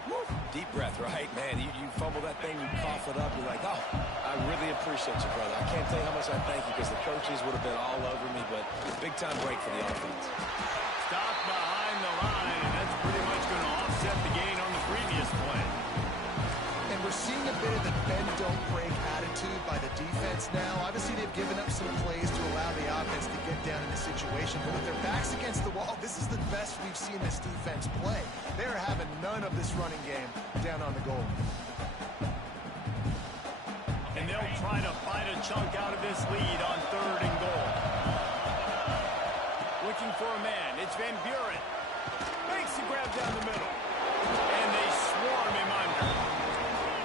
Woo. Deep breath, right? Man, you fumble that thing, you cough it up, you're like, oh, I really appreciate you, brother. I can't tell you how much I thank you because the coaches would have been all over me, but big-time break for the offense. Stopped behind the line, and that's pretty much going to offset the gain on the previous play. And we're seeing a bit of the bend-don't-break attitude by the defense now. Obviously, they've given up some plays to allow the offense to get down in the situation. But with their backs against the wall, this is the best we've seen this defense play. They're having none of this running game down on the goal. And they'll try to bite a chunk out of this lead on 3rd and goal. Looking for a man. It's Van Buren. Makes the grab down the middle. And they swarm him under.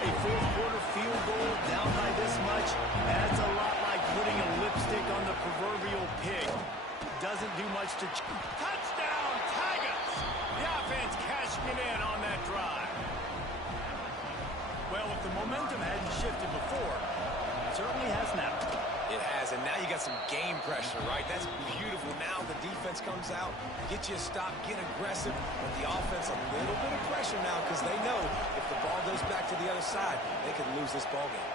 A fourth-quarter field goal down by this much, that's a lot like putting a lipstick on the proverbial pig. Doesn't do much to... Touchdown, Tigers! The offense cashing it in on that drive. Well, if the momentum hadn't shifted before, it certainly has now. It has, and now you got some game pressure, right? That's beautiful. Now the defense comes out, get you a stop, get aggressive, but the offense a little bit of pressure now because they know if the ball goes back to the other side, they could lose this ball game.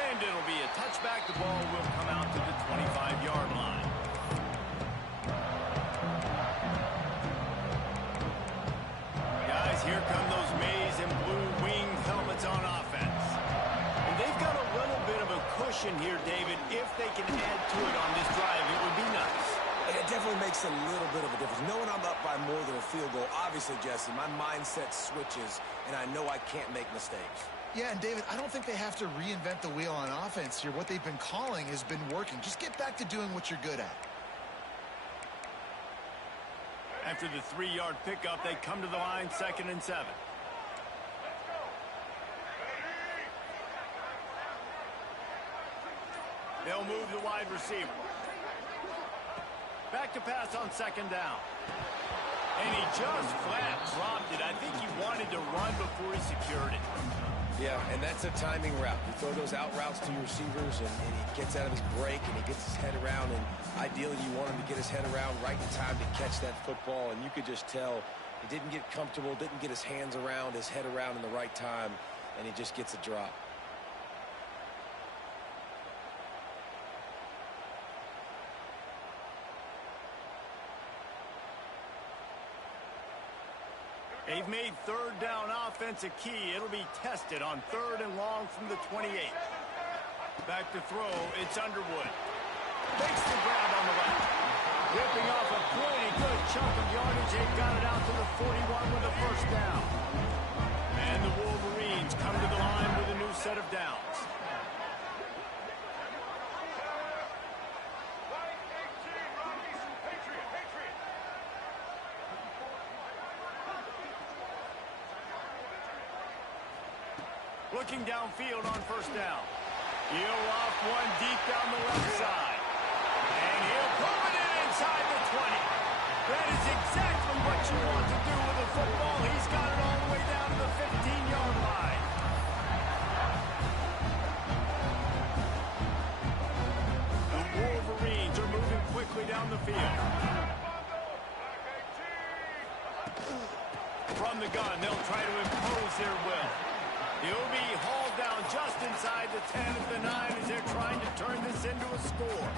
And it'll be a touchback. The ball will come out to the 25-yard line. Guys, here come those maize and blue winged helmets on offense. They've got a little bit of a cushion here, David. If they can add to it on this drive, it would be nice. It definitely makes a little bit of a difference. Knowing I'm up by more than a field goal, obviously, Jesse, my mindset switches, and I know I can't make mistakes. Yeah, and David, I don't think they have to reinvent the wheel on offense here. What they've been calling has been working. Just get back to doing what you're good at. After the 3-yard pickup, they come to the line, 2nd and 7. They'll move the wide receiver. Back to pass on 2nd down. And he just flat dropped it. I think he wanted to run before he secured it. Yeah, and that's a timing route. You throw those out routes to your receivers, and he gets out of his break, and he gets his head around, and ideally you want him to get his head around right in time to catch that football, and you could just tell he didn't get comfortable, didn't get his hands around, his head around in the right time, and he just gets a drop. They've made 3rd down offense a key. It'll be tested on 3rd and long from the 28. Back to throw, it's Underwood. Makes the grab on the left. Ripping off a pretty good chunk of yardage. They've got it out to the 41 with a 1st down. And the Wolverines come to the line with a new set of downs. Looking downfield on 1st down. He'll off one deep down the left side. And he'll put it in inside the 20. That is exactly what you want to do with a football. He's got it all the way down to the 15-yard line. The Wolverines are moving quickly down the field. From the gun, they'll try to impose their will. He'll be hauled down just inside the 10 at the 9 as they're trying to turn this into a score.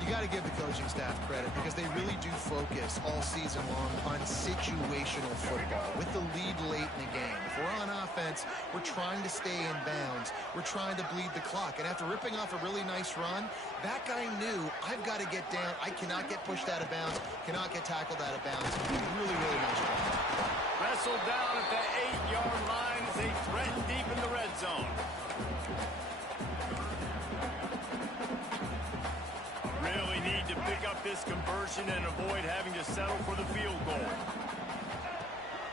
You got to give the coaching staff credit because they really do focus all season long on situational football with the lead late in the game. If we're on offense, we're trying to stay in bounds. We're trying to bleed the clock. And after ripping off a really nice run, that guy knew, I've got to get down. I cannot get pushed out of bounds, cannot get tackled out of bounds. Really, really nice run. Wrestled down at the 8-yard line as they threaten deep in the red zone. Really need to pick up this conversion and avoid having to settle for the field goal.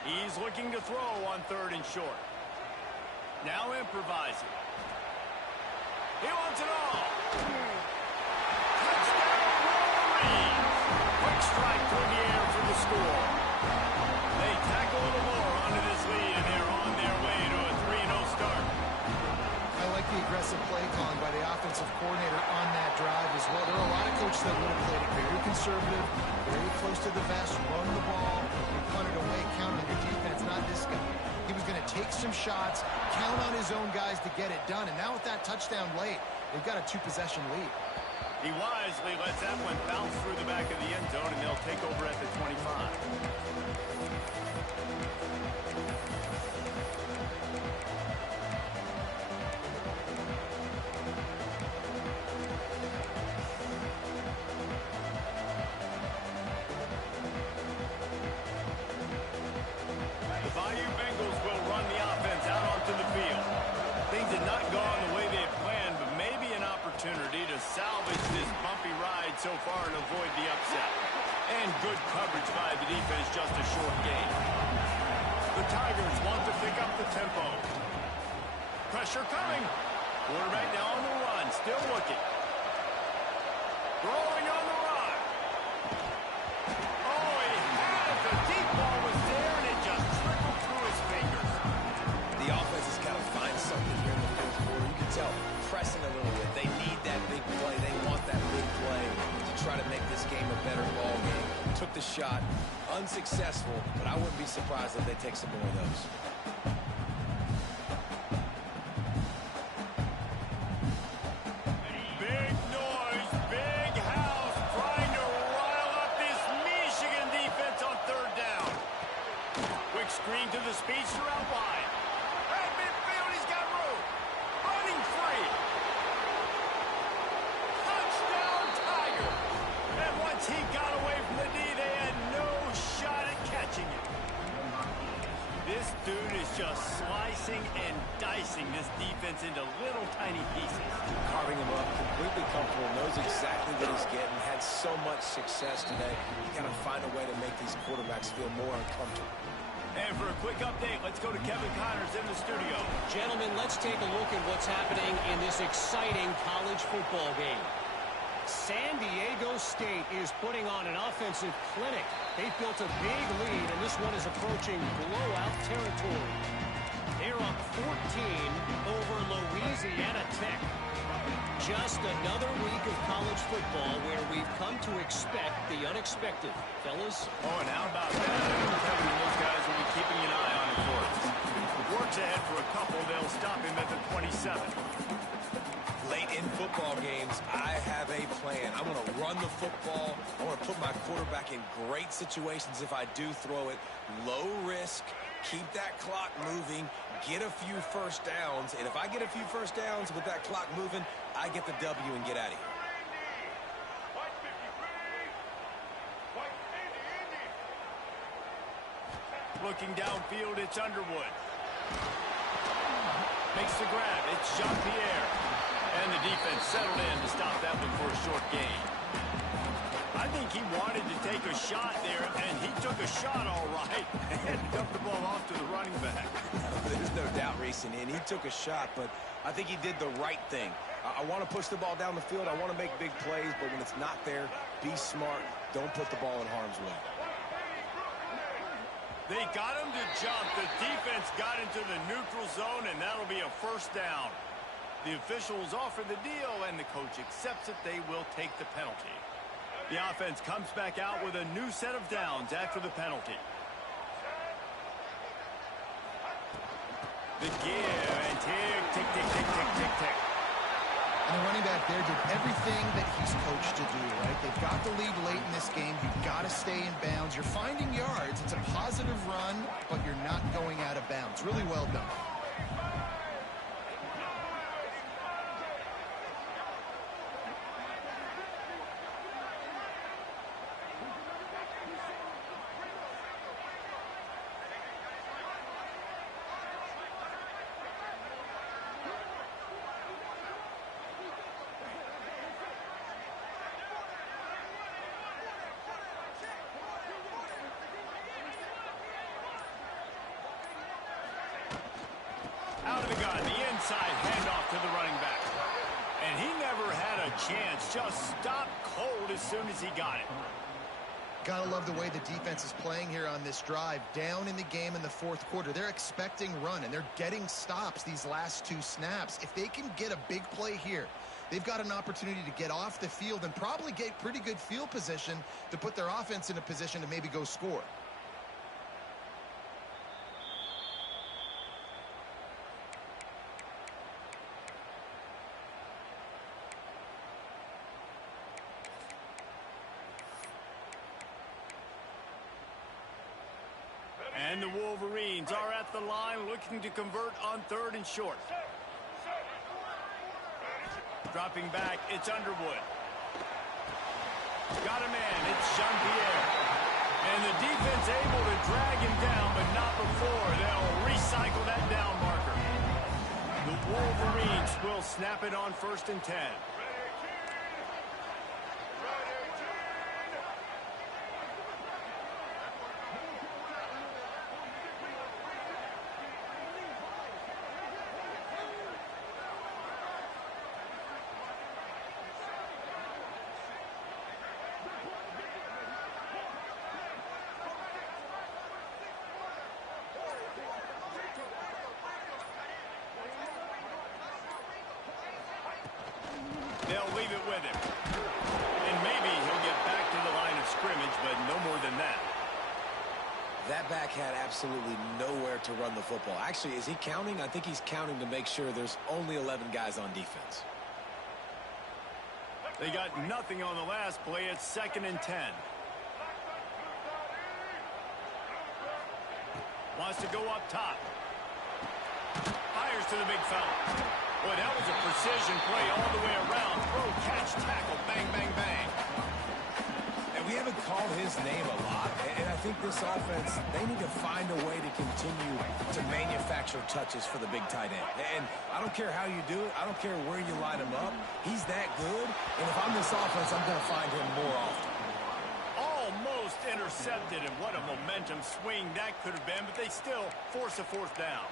He's looking to throw on 3rd and short. Now improvising. He wants it all. Touchdown, Wolverines. Quick strike toward the air for the score. They tackle a little more onto this lead, and they're on their way to a the aggressive play calling by the offensive coordinator on that drive as well. There are a lot of coaches that would have played it very conservative, very close to the vest, run the ball, and punt it away, count on your defense, not this guy. He was going to take some shots, count on his own guys to get it done, and now with that touchdown late, they've got a 2-possession lead. He wisely lets that one bounce through the back of the end zone, and they'll take over at the 25. To salvage this bumpy ride so far and avoid the upset. And good coverage by the defense, just a short gain. The Tigers want to pick up the tempo. Pressure coming. Quarterback now on the run, still looking. Throwing on the run. Oh, he had it. The deep ball was there, and it just trickled through his fingers. The offense has got to find something here in the fourth quarter. You can tell, pressing a little bit. They need that big play. They want that big play to try to make this game a better ball game. Took the shot, unsuccessful, but I wouldn't be surprised if they take some more of those. Big noise, big house, trying to rile up this Michigan defense on third down. Quick screen to the speedster out wide. At midfield, he's got room. Running free. He got away from the D. They had no shot at catching it. This dude is just slicing and dicing this defense into little tiny pieces. Carving him up, completely comfortable, knows exactly what he's getting, had so much success today. You got to find a way to make these quarterbacks feel more uncomfortable. And for a quick update, let's go to Kevin Connors in the studio. Gentlemen, let's take a look at what's happening in this exciting college football game. San Diego State is putting on an offensive clinic. They've built a big lead, and this one is approaching blowout territory. They're up 14 over Louisiana Tech. Just another week of college football where we've come to expect the unexpected. Fellas? Oh, and how about that? Kevin and those guys will be keeping an eye on him for us. Works ahead for a couple. They'll stop him at the 27. Late in football games, I have a plan. I want to run the football. I want to put my quarterback in great situations if I do throw it. Low risk, keep that clock moving, get a few first downs. And if I get a few first downs with that clock moving, I get the W and get out of here. Looking downfield, it's Underwood. Makes the grab. It's Jean-Pierre. And the defense settled in to stop that one for a short gain. I think he wanted to take a shot there, and he took a shot all right and dumped the ball off to the running back. There's no doubt, racing in. He took a shot, but I think he did the right thing. I want to push the ball down the field. I want to make big plays, but when it's not there, be smart. Don't put the ball in harm's way. They got him to jump. The defense got into the neutral zone, and that'll be a first down. The officials offer the deal, and the coach accepts it. They will take the penalty. The offense comes back out with a new set of downs after the penalty. The give, and tick, tick, tick, tick, tick, tick, tick. And the running back there did everything that he's coached to do, right? They've got the lead late in this game. You've got to stay in bounds. You're finding yards. It's a positive run, but you're not going out of bounds. Really well done. Out of the gun, the inside handoff to the running back. And he never had a chance, just stopped cold as soon as he got it. Gotta love the way the defense is playing here on this drive. Down in the game in the fourth quarter. They're expecting run, and they're getting stops these last 2 snaps. If they can get a big play here, they've got an opportunity to get off the field and probably get pretty good field position to put their offense in a position to maybe go score. And the Wolverines are at the line looking to convert on 3rd and short. Dropping back, it's Underwood. Got a man, it's Jean-Pierre. And the defense able to drag him down, but not before. They'll recycle that down marker. The Wolverines will snap it on 1st and 10. They'll leave it with him. And maybe he'll get back to the line of scrimmage, but no more than that. That back had absolutely nowhere to run the football. Actually, is he counting? I think he's counting to make sure there's only 11 guys on defense. They got nothing on the last play. It's 2nd and 10. Wants to go up top. Fires to the big fella. Boy, that was a precision play all the way around. Throw, catch, tackle, bang, bang, bang. And we haven't called his name a lot, and I think this offense, they need to find a way to continue to manufacture touches for the big tight end. And I don't care how you do it. I don't care where you line him up. He's that good, and if I'm this offense, I'm going to find him more often. Almost intercepted, and what a momentum swing that could have been, but they still force a 4th down.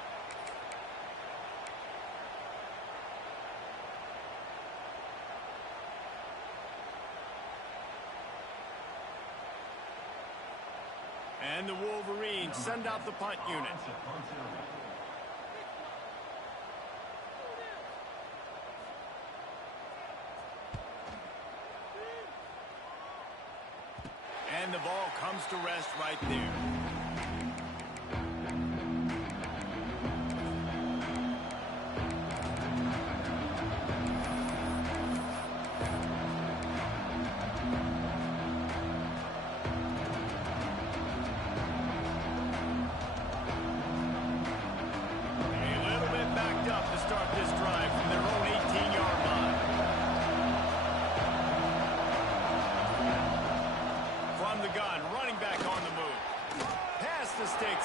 And the Wolverines send out the punt unit. And the ball comes to rest right there.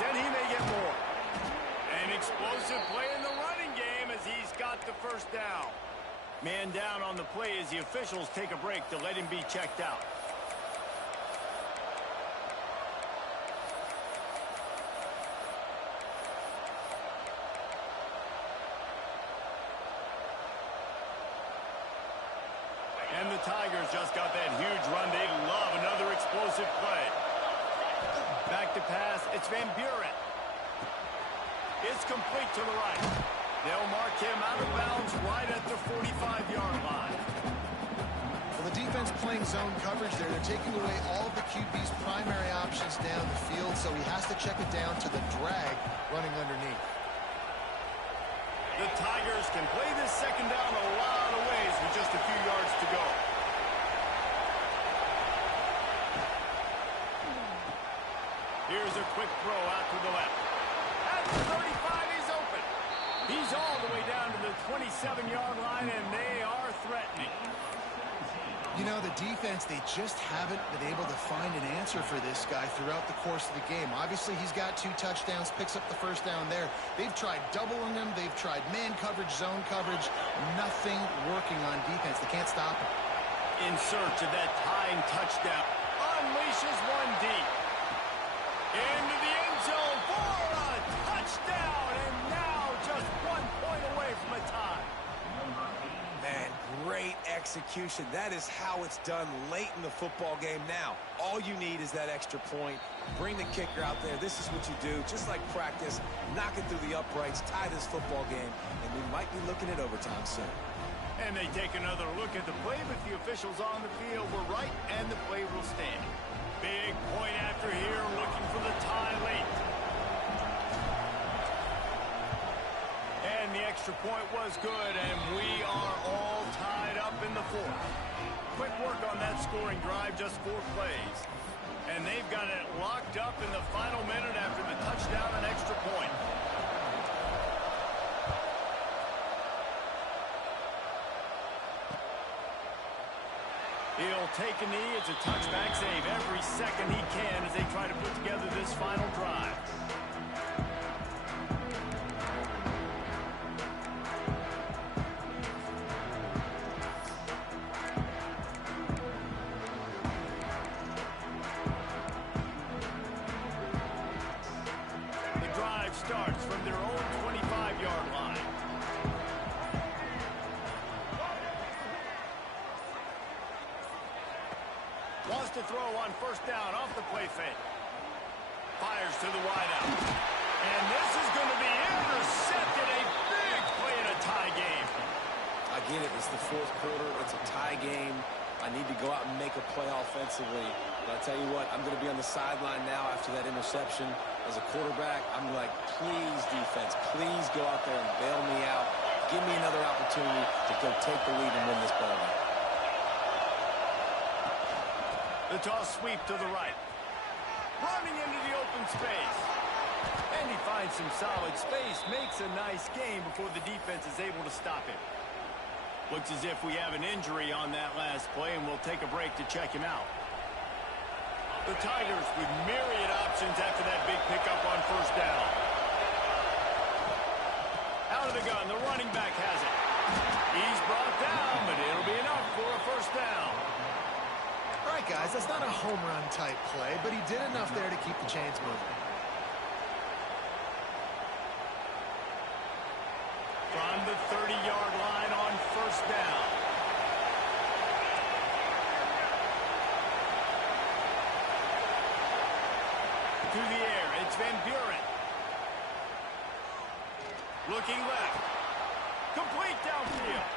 And he may get more. An explosive play in the running game as he's got the 1st down. Man down on the play as the officials take a break to let him be checked out. And the Tigers just got that huge run. They love another explosive play. Back to pass, it's Van Buren. It's complete to the right. They'll mark him out of bounds right at the 45-yard line. Well, the defense playing zone coverage there. They're taking away all of the QB's primary options down the field, so he has to check it down to the drag running underneath. The Tigers can play this 2nd down a lot of ways with just a few yards to go. Here's a quick throw out to the left. At the 35, he's open. He's all the way down to the 27-yard line, and they are threatening. You know, the defense, they just haven't been able to find an answer for this guy throughout the course of the game. Obviously, he's got 2 touchdowns, picks up the 1st down there. They've tried doubling him. They've tried man coverage, zone coverage. Nothing working on defense. They can't stop him. In search of that tying touchdown. Unleashes one deep. Into the end zone for a touchdown. And now just 1 point away from a tie. Man, great execution. That is how it's done late in the football game now. All you need is that extra point. Bring the kicker out there. This is what you do. Just like practice, knock it through the uprights, tie this football game, and we might be looking at overtime soon. And they take another look at the play, but the officials on the field were right, and the play will stand. Big point after here, looking for the tie late. And the extra point was good, and we are all tied up in the fourth. Quick work on that scoring drive, just 4 plays. And they've got it locked up in the final minute after the touchdown and extra point. He'll take a knee. It's a touchback save every second he can as they try to put together this final drive. The drive starts from their own 25-yard line. Wants to throw on first down off the play fake. Fires to the wideout. And this is going to be intercepted. A big play in a tie game. I get it. It's the fourth quarter. It's a tie game. I need to go out and make a play offensively. But I tell you what, I'm going to be on the sideline now after that interception. As a quarterback, I'm like, please, defense, please go out there and bail me out. Give me another opportunity to go take the lead and win this ball game. The toss sweep to the right. Running into the open space. And he finds some solid space. Makes a nice game before the defense is able to stop him. Looks as if we have an injury on that last play, and we'll take a break to check him out. The Tigers with myriad options after that big pickup on first down. Out of the gun, the running back has it. He's brought down, but it'll be enough for a first down. All right, guys, that's not a home run type play, but he did enough there to keep the chains moving. From the 30-yard line on first down. To the air, it's Van Buren. Looking left. Complete downfield.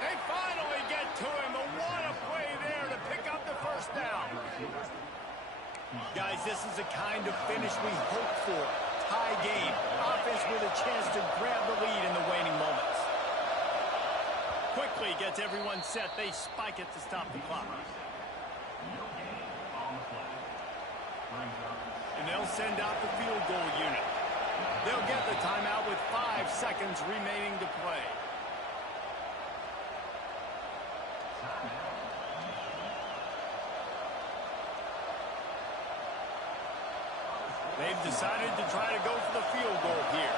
They finally get to him. What a play there to pick up the first down. Guys, this is the kind of finish we hope for. Tie game. Offense with a chance to grab the lead in the waning moments. Quickly gets everyone set. They spike it to stop the clock. And they'll send out the field goal unit. They'll get the timeout with 5 seconds remaining to play. They've decided to try to go for the field goal here.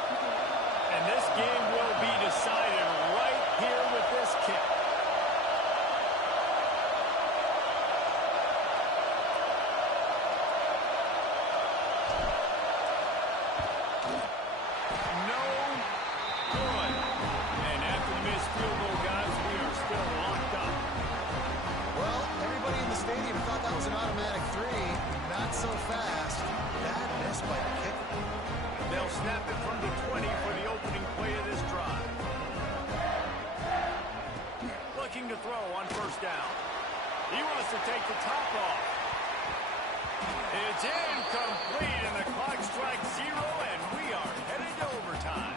And this game will be decided right here with this kick. No good. And after the missed field goal, guys, we are still locked up. Well, everybody in the stadium thought that was an automatic 3. Not so fast. Bad miss by the kicker. They'll snap it from the 20 for the opening play of this drive. Looking to throw on first down. He wants to take the top off. It's incomplete, and the clock strikes 0, and we are headed to overtime.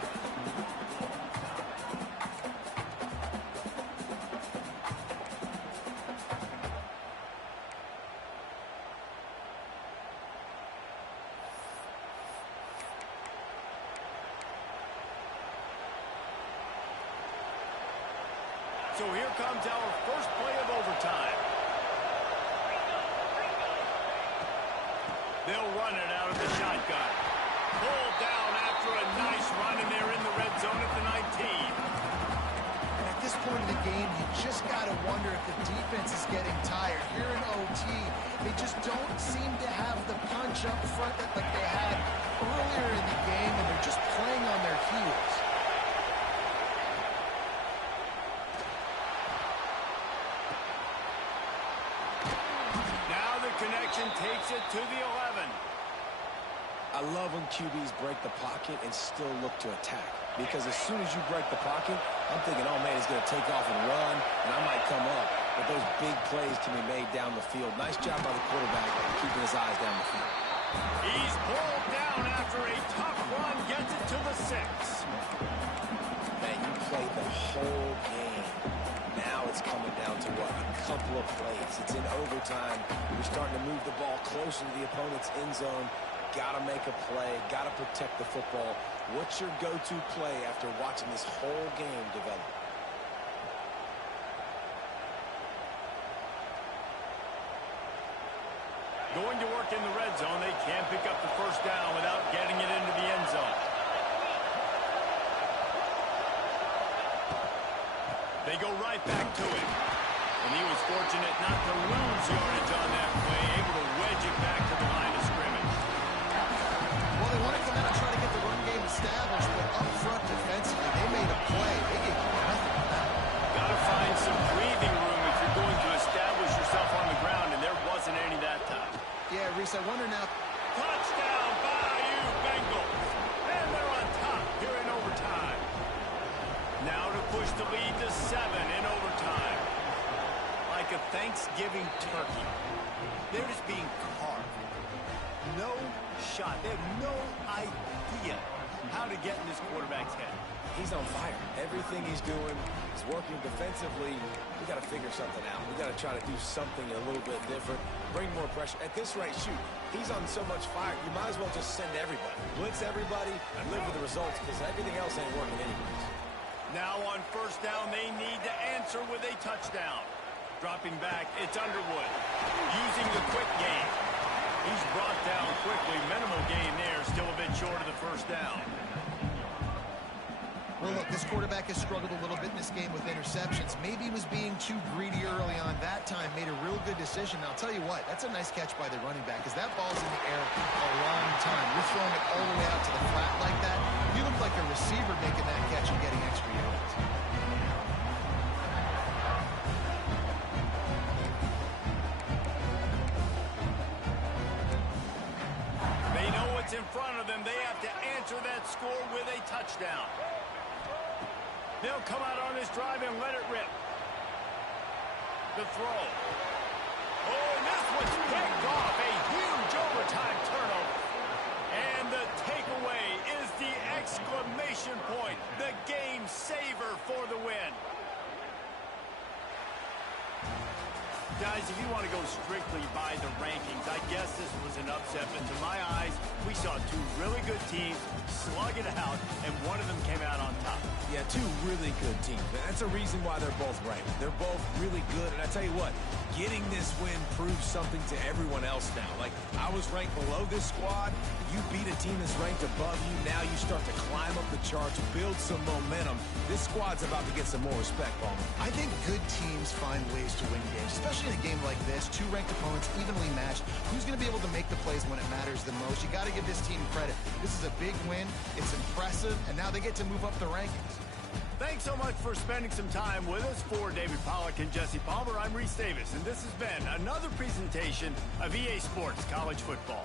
So here comes our first play of overtime. They'll run it out of the shotgun. Pulled down after a nice run, and they're in the red zone at the 19. And at this point in the game, you just got to wonder if the defense is getting tired. Here in OT, they just don't seem to have the punch up front that like they had earlier in the game, and they're just playing on their heels. Now the connection takes it to the 11. I love when QBs break the pocket and still look to attack. Because as soon as you break the pocket, I'm thinking, oh, man, he's going to take off and run, and I might come up. But those big plays can be made down the field. Nice job by the quarterback keeping his eyes down the field. He's pulled down after a tough run, gets it to the 6. Man, you played the whole game. Now it's coming down to what? A couple of plays. It's in overtime. You're starting to move the ball closer to the opponent's end zone. Got to make a play. Got to protect the football. What's your go-to play after watching this whole game develop? Going to work in the red zone. They can't pick up the first down without getting it into the end zone. They go right back to it. And he was fortunate not to lose yardage on that play, able to wedge it back to the line of scrimmage. Well, they want to come out and try to get the run game established, but up front defensively, they made a play. They gave you nothing on that. Got to find some breathing room if you're going to establish yourself on the ground, and there wasn't any that time. Yeah, Reese, I wonder now. Touchdown, Bayou Bengals. And they're on top here in overtime. Now to push the lead to 7 in overtime. Like a Thanksgiving turkey. They're just being carved. No shot. They have no idea how to get in this quarterback's head. He's on fire. Everything he's doing is working defensively. We got to figure something out. We got to try to do something a little bit different. Bring more pressure. At this rate, shoot, he's on so much fire, you might as well just send everybody. Blitz everybody and live with the results because everything else ain't working anyways. Now on first down, they need to answer with a touchdown. Dropping back, it's Underwood. Using the quick game. He's brought down quickly. Minimal gain there, still a bit short of the first down. Well, look, this quarterback has struggled a little bit in this game with interceptions. Maybe he was being too greedy early on. That time made a real good decision. Now, I'll tell you what, that's a nice catch by the running back because that ball's in the air a long time. You're throwing it all the way out to the flat like that. You look like a receiver making that catch and getting extra yards. They know what's in front of them. They have to answer that score with a touchdown. They'll come out on this drive and let it rip. The throw. Oh, and this one's picked off. A huge overtime turnover. And the takeaway is the exclamation point. The game saver for the win. Guys, if you want to go strictly by the rankings, I guess this was an upset. But to my eyes, we saw two really good teams slug it out, and one of them came out on top. Yeah, two really good teams. And that's a reason why they're both ranked. They're both really good. And I tell you what, getting this win proves something to everyone else now. Like, I was ranked below this squad. You beat a team that's ranked above you. Now you start to climb up the charts, build some momentum. This squad's about to get some more respect, Palmer. I think good teams find ways to win games, especially in a game like this. Two ranked opponents evenly matched. Who's going to be able to make the plays when it matters the most? You got to give this team credit. This is a big win. It's impressive, and now they get to move up the rankings. Thanks so much for spending some time with us. For David Pollack and Jesse Palmer, I'm Reese Davis, and this has been another presentation of EA Sports College Football.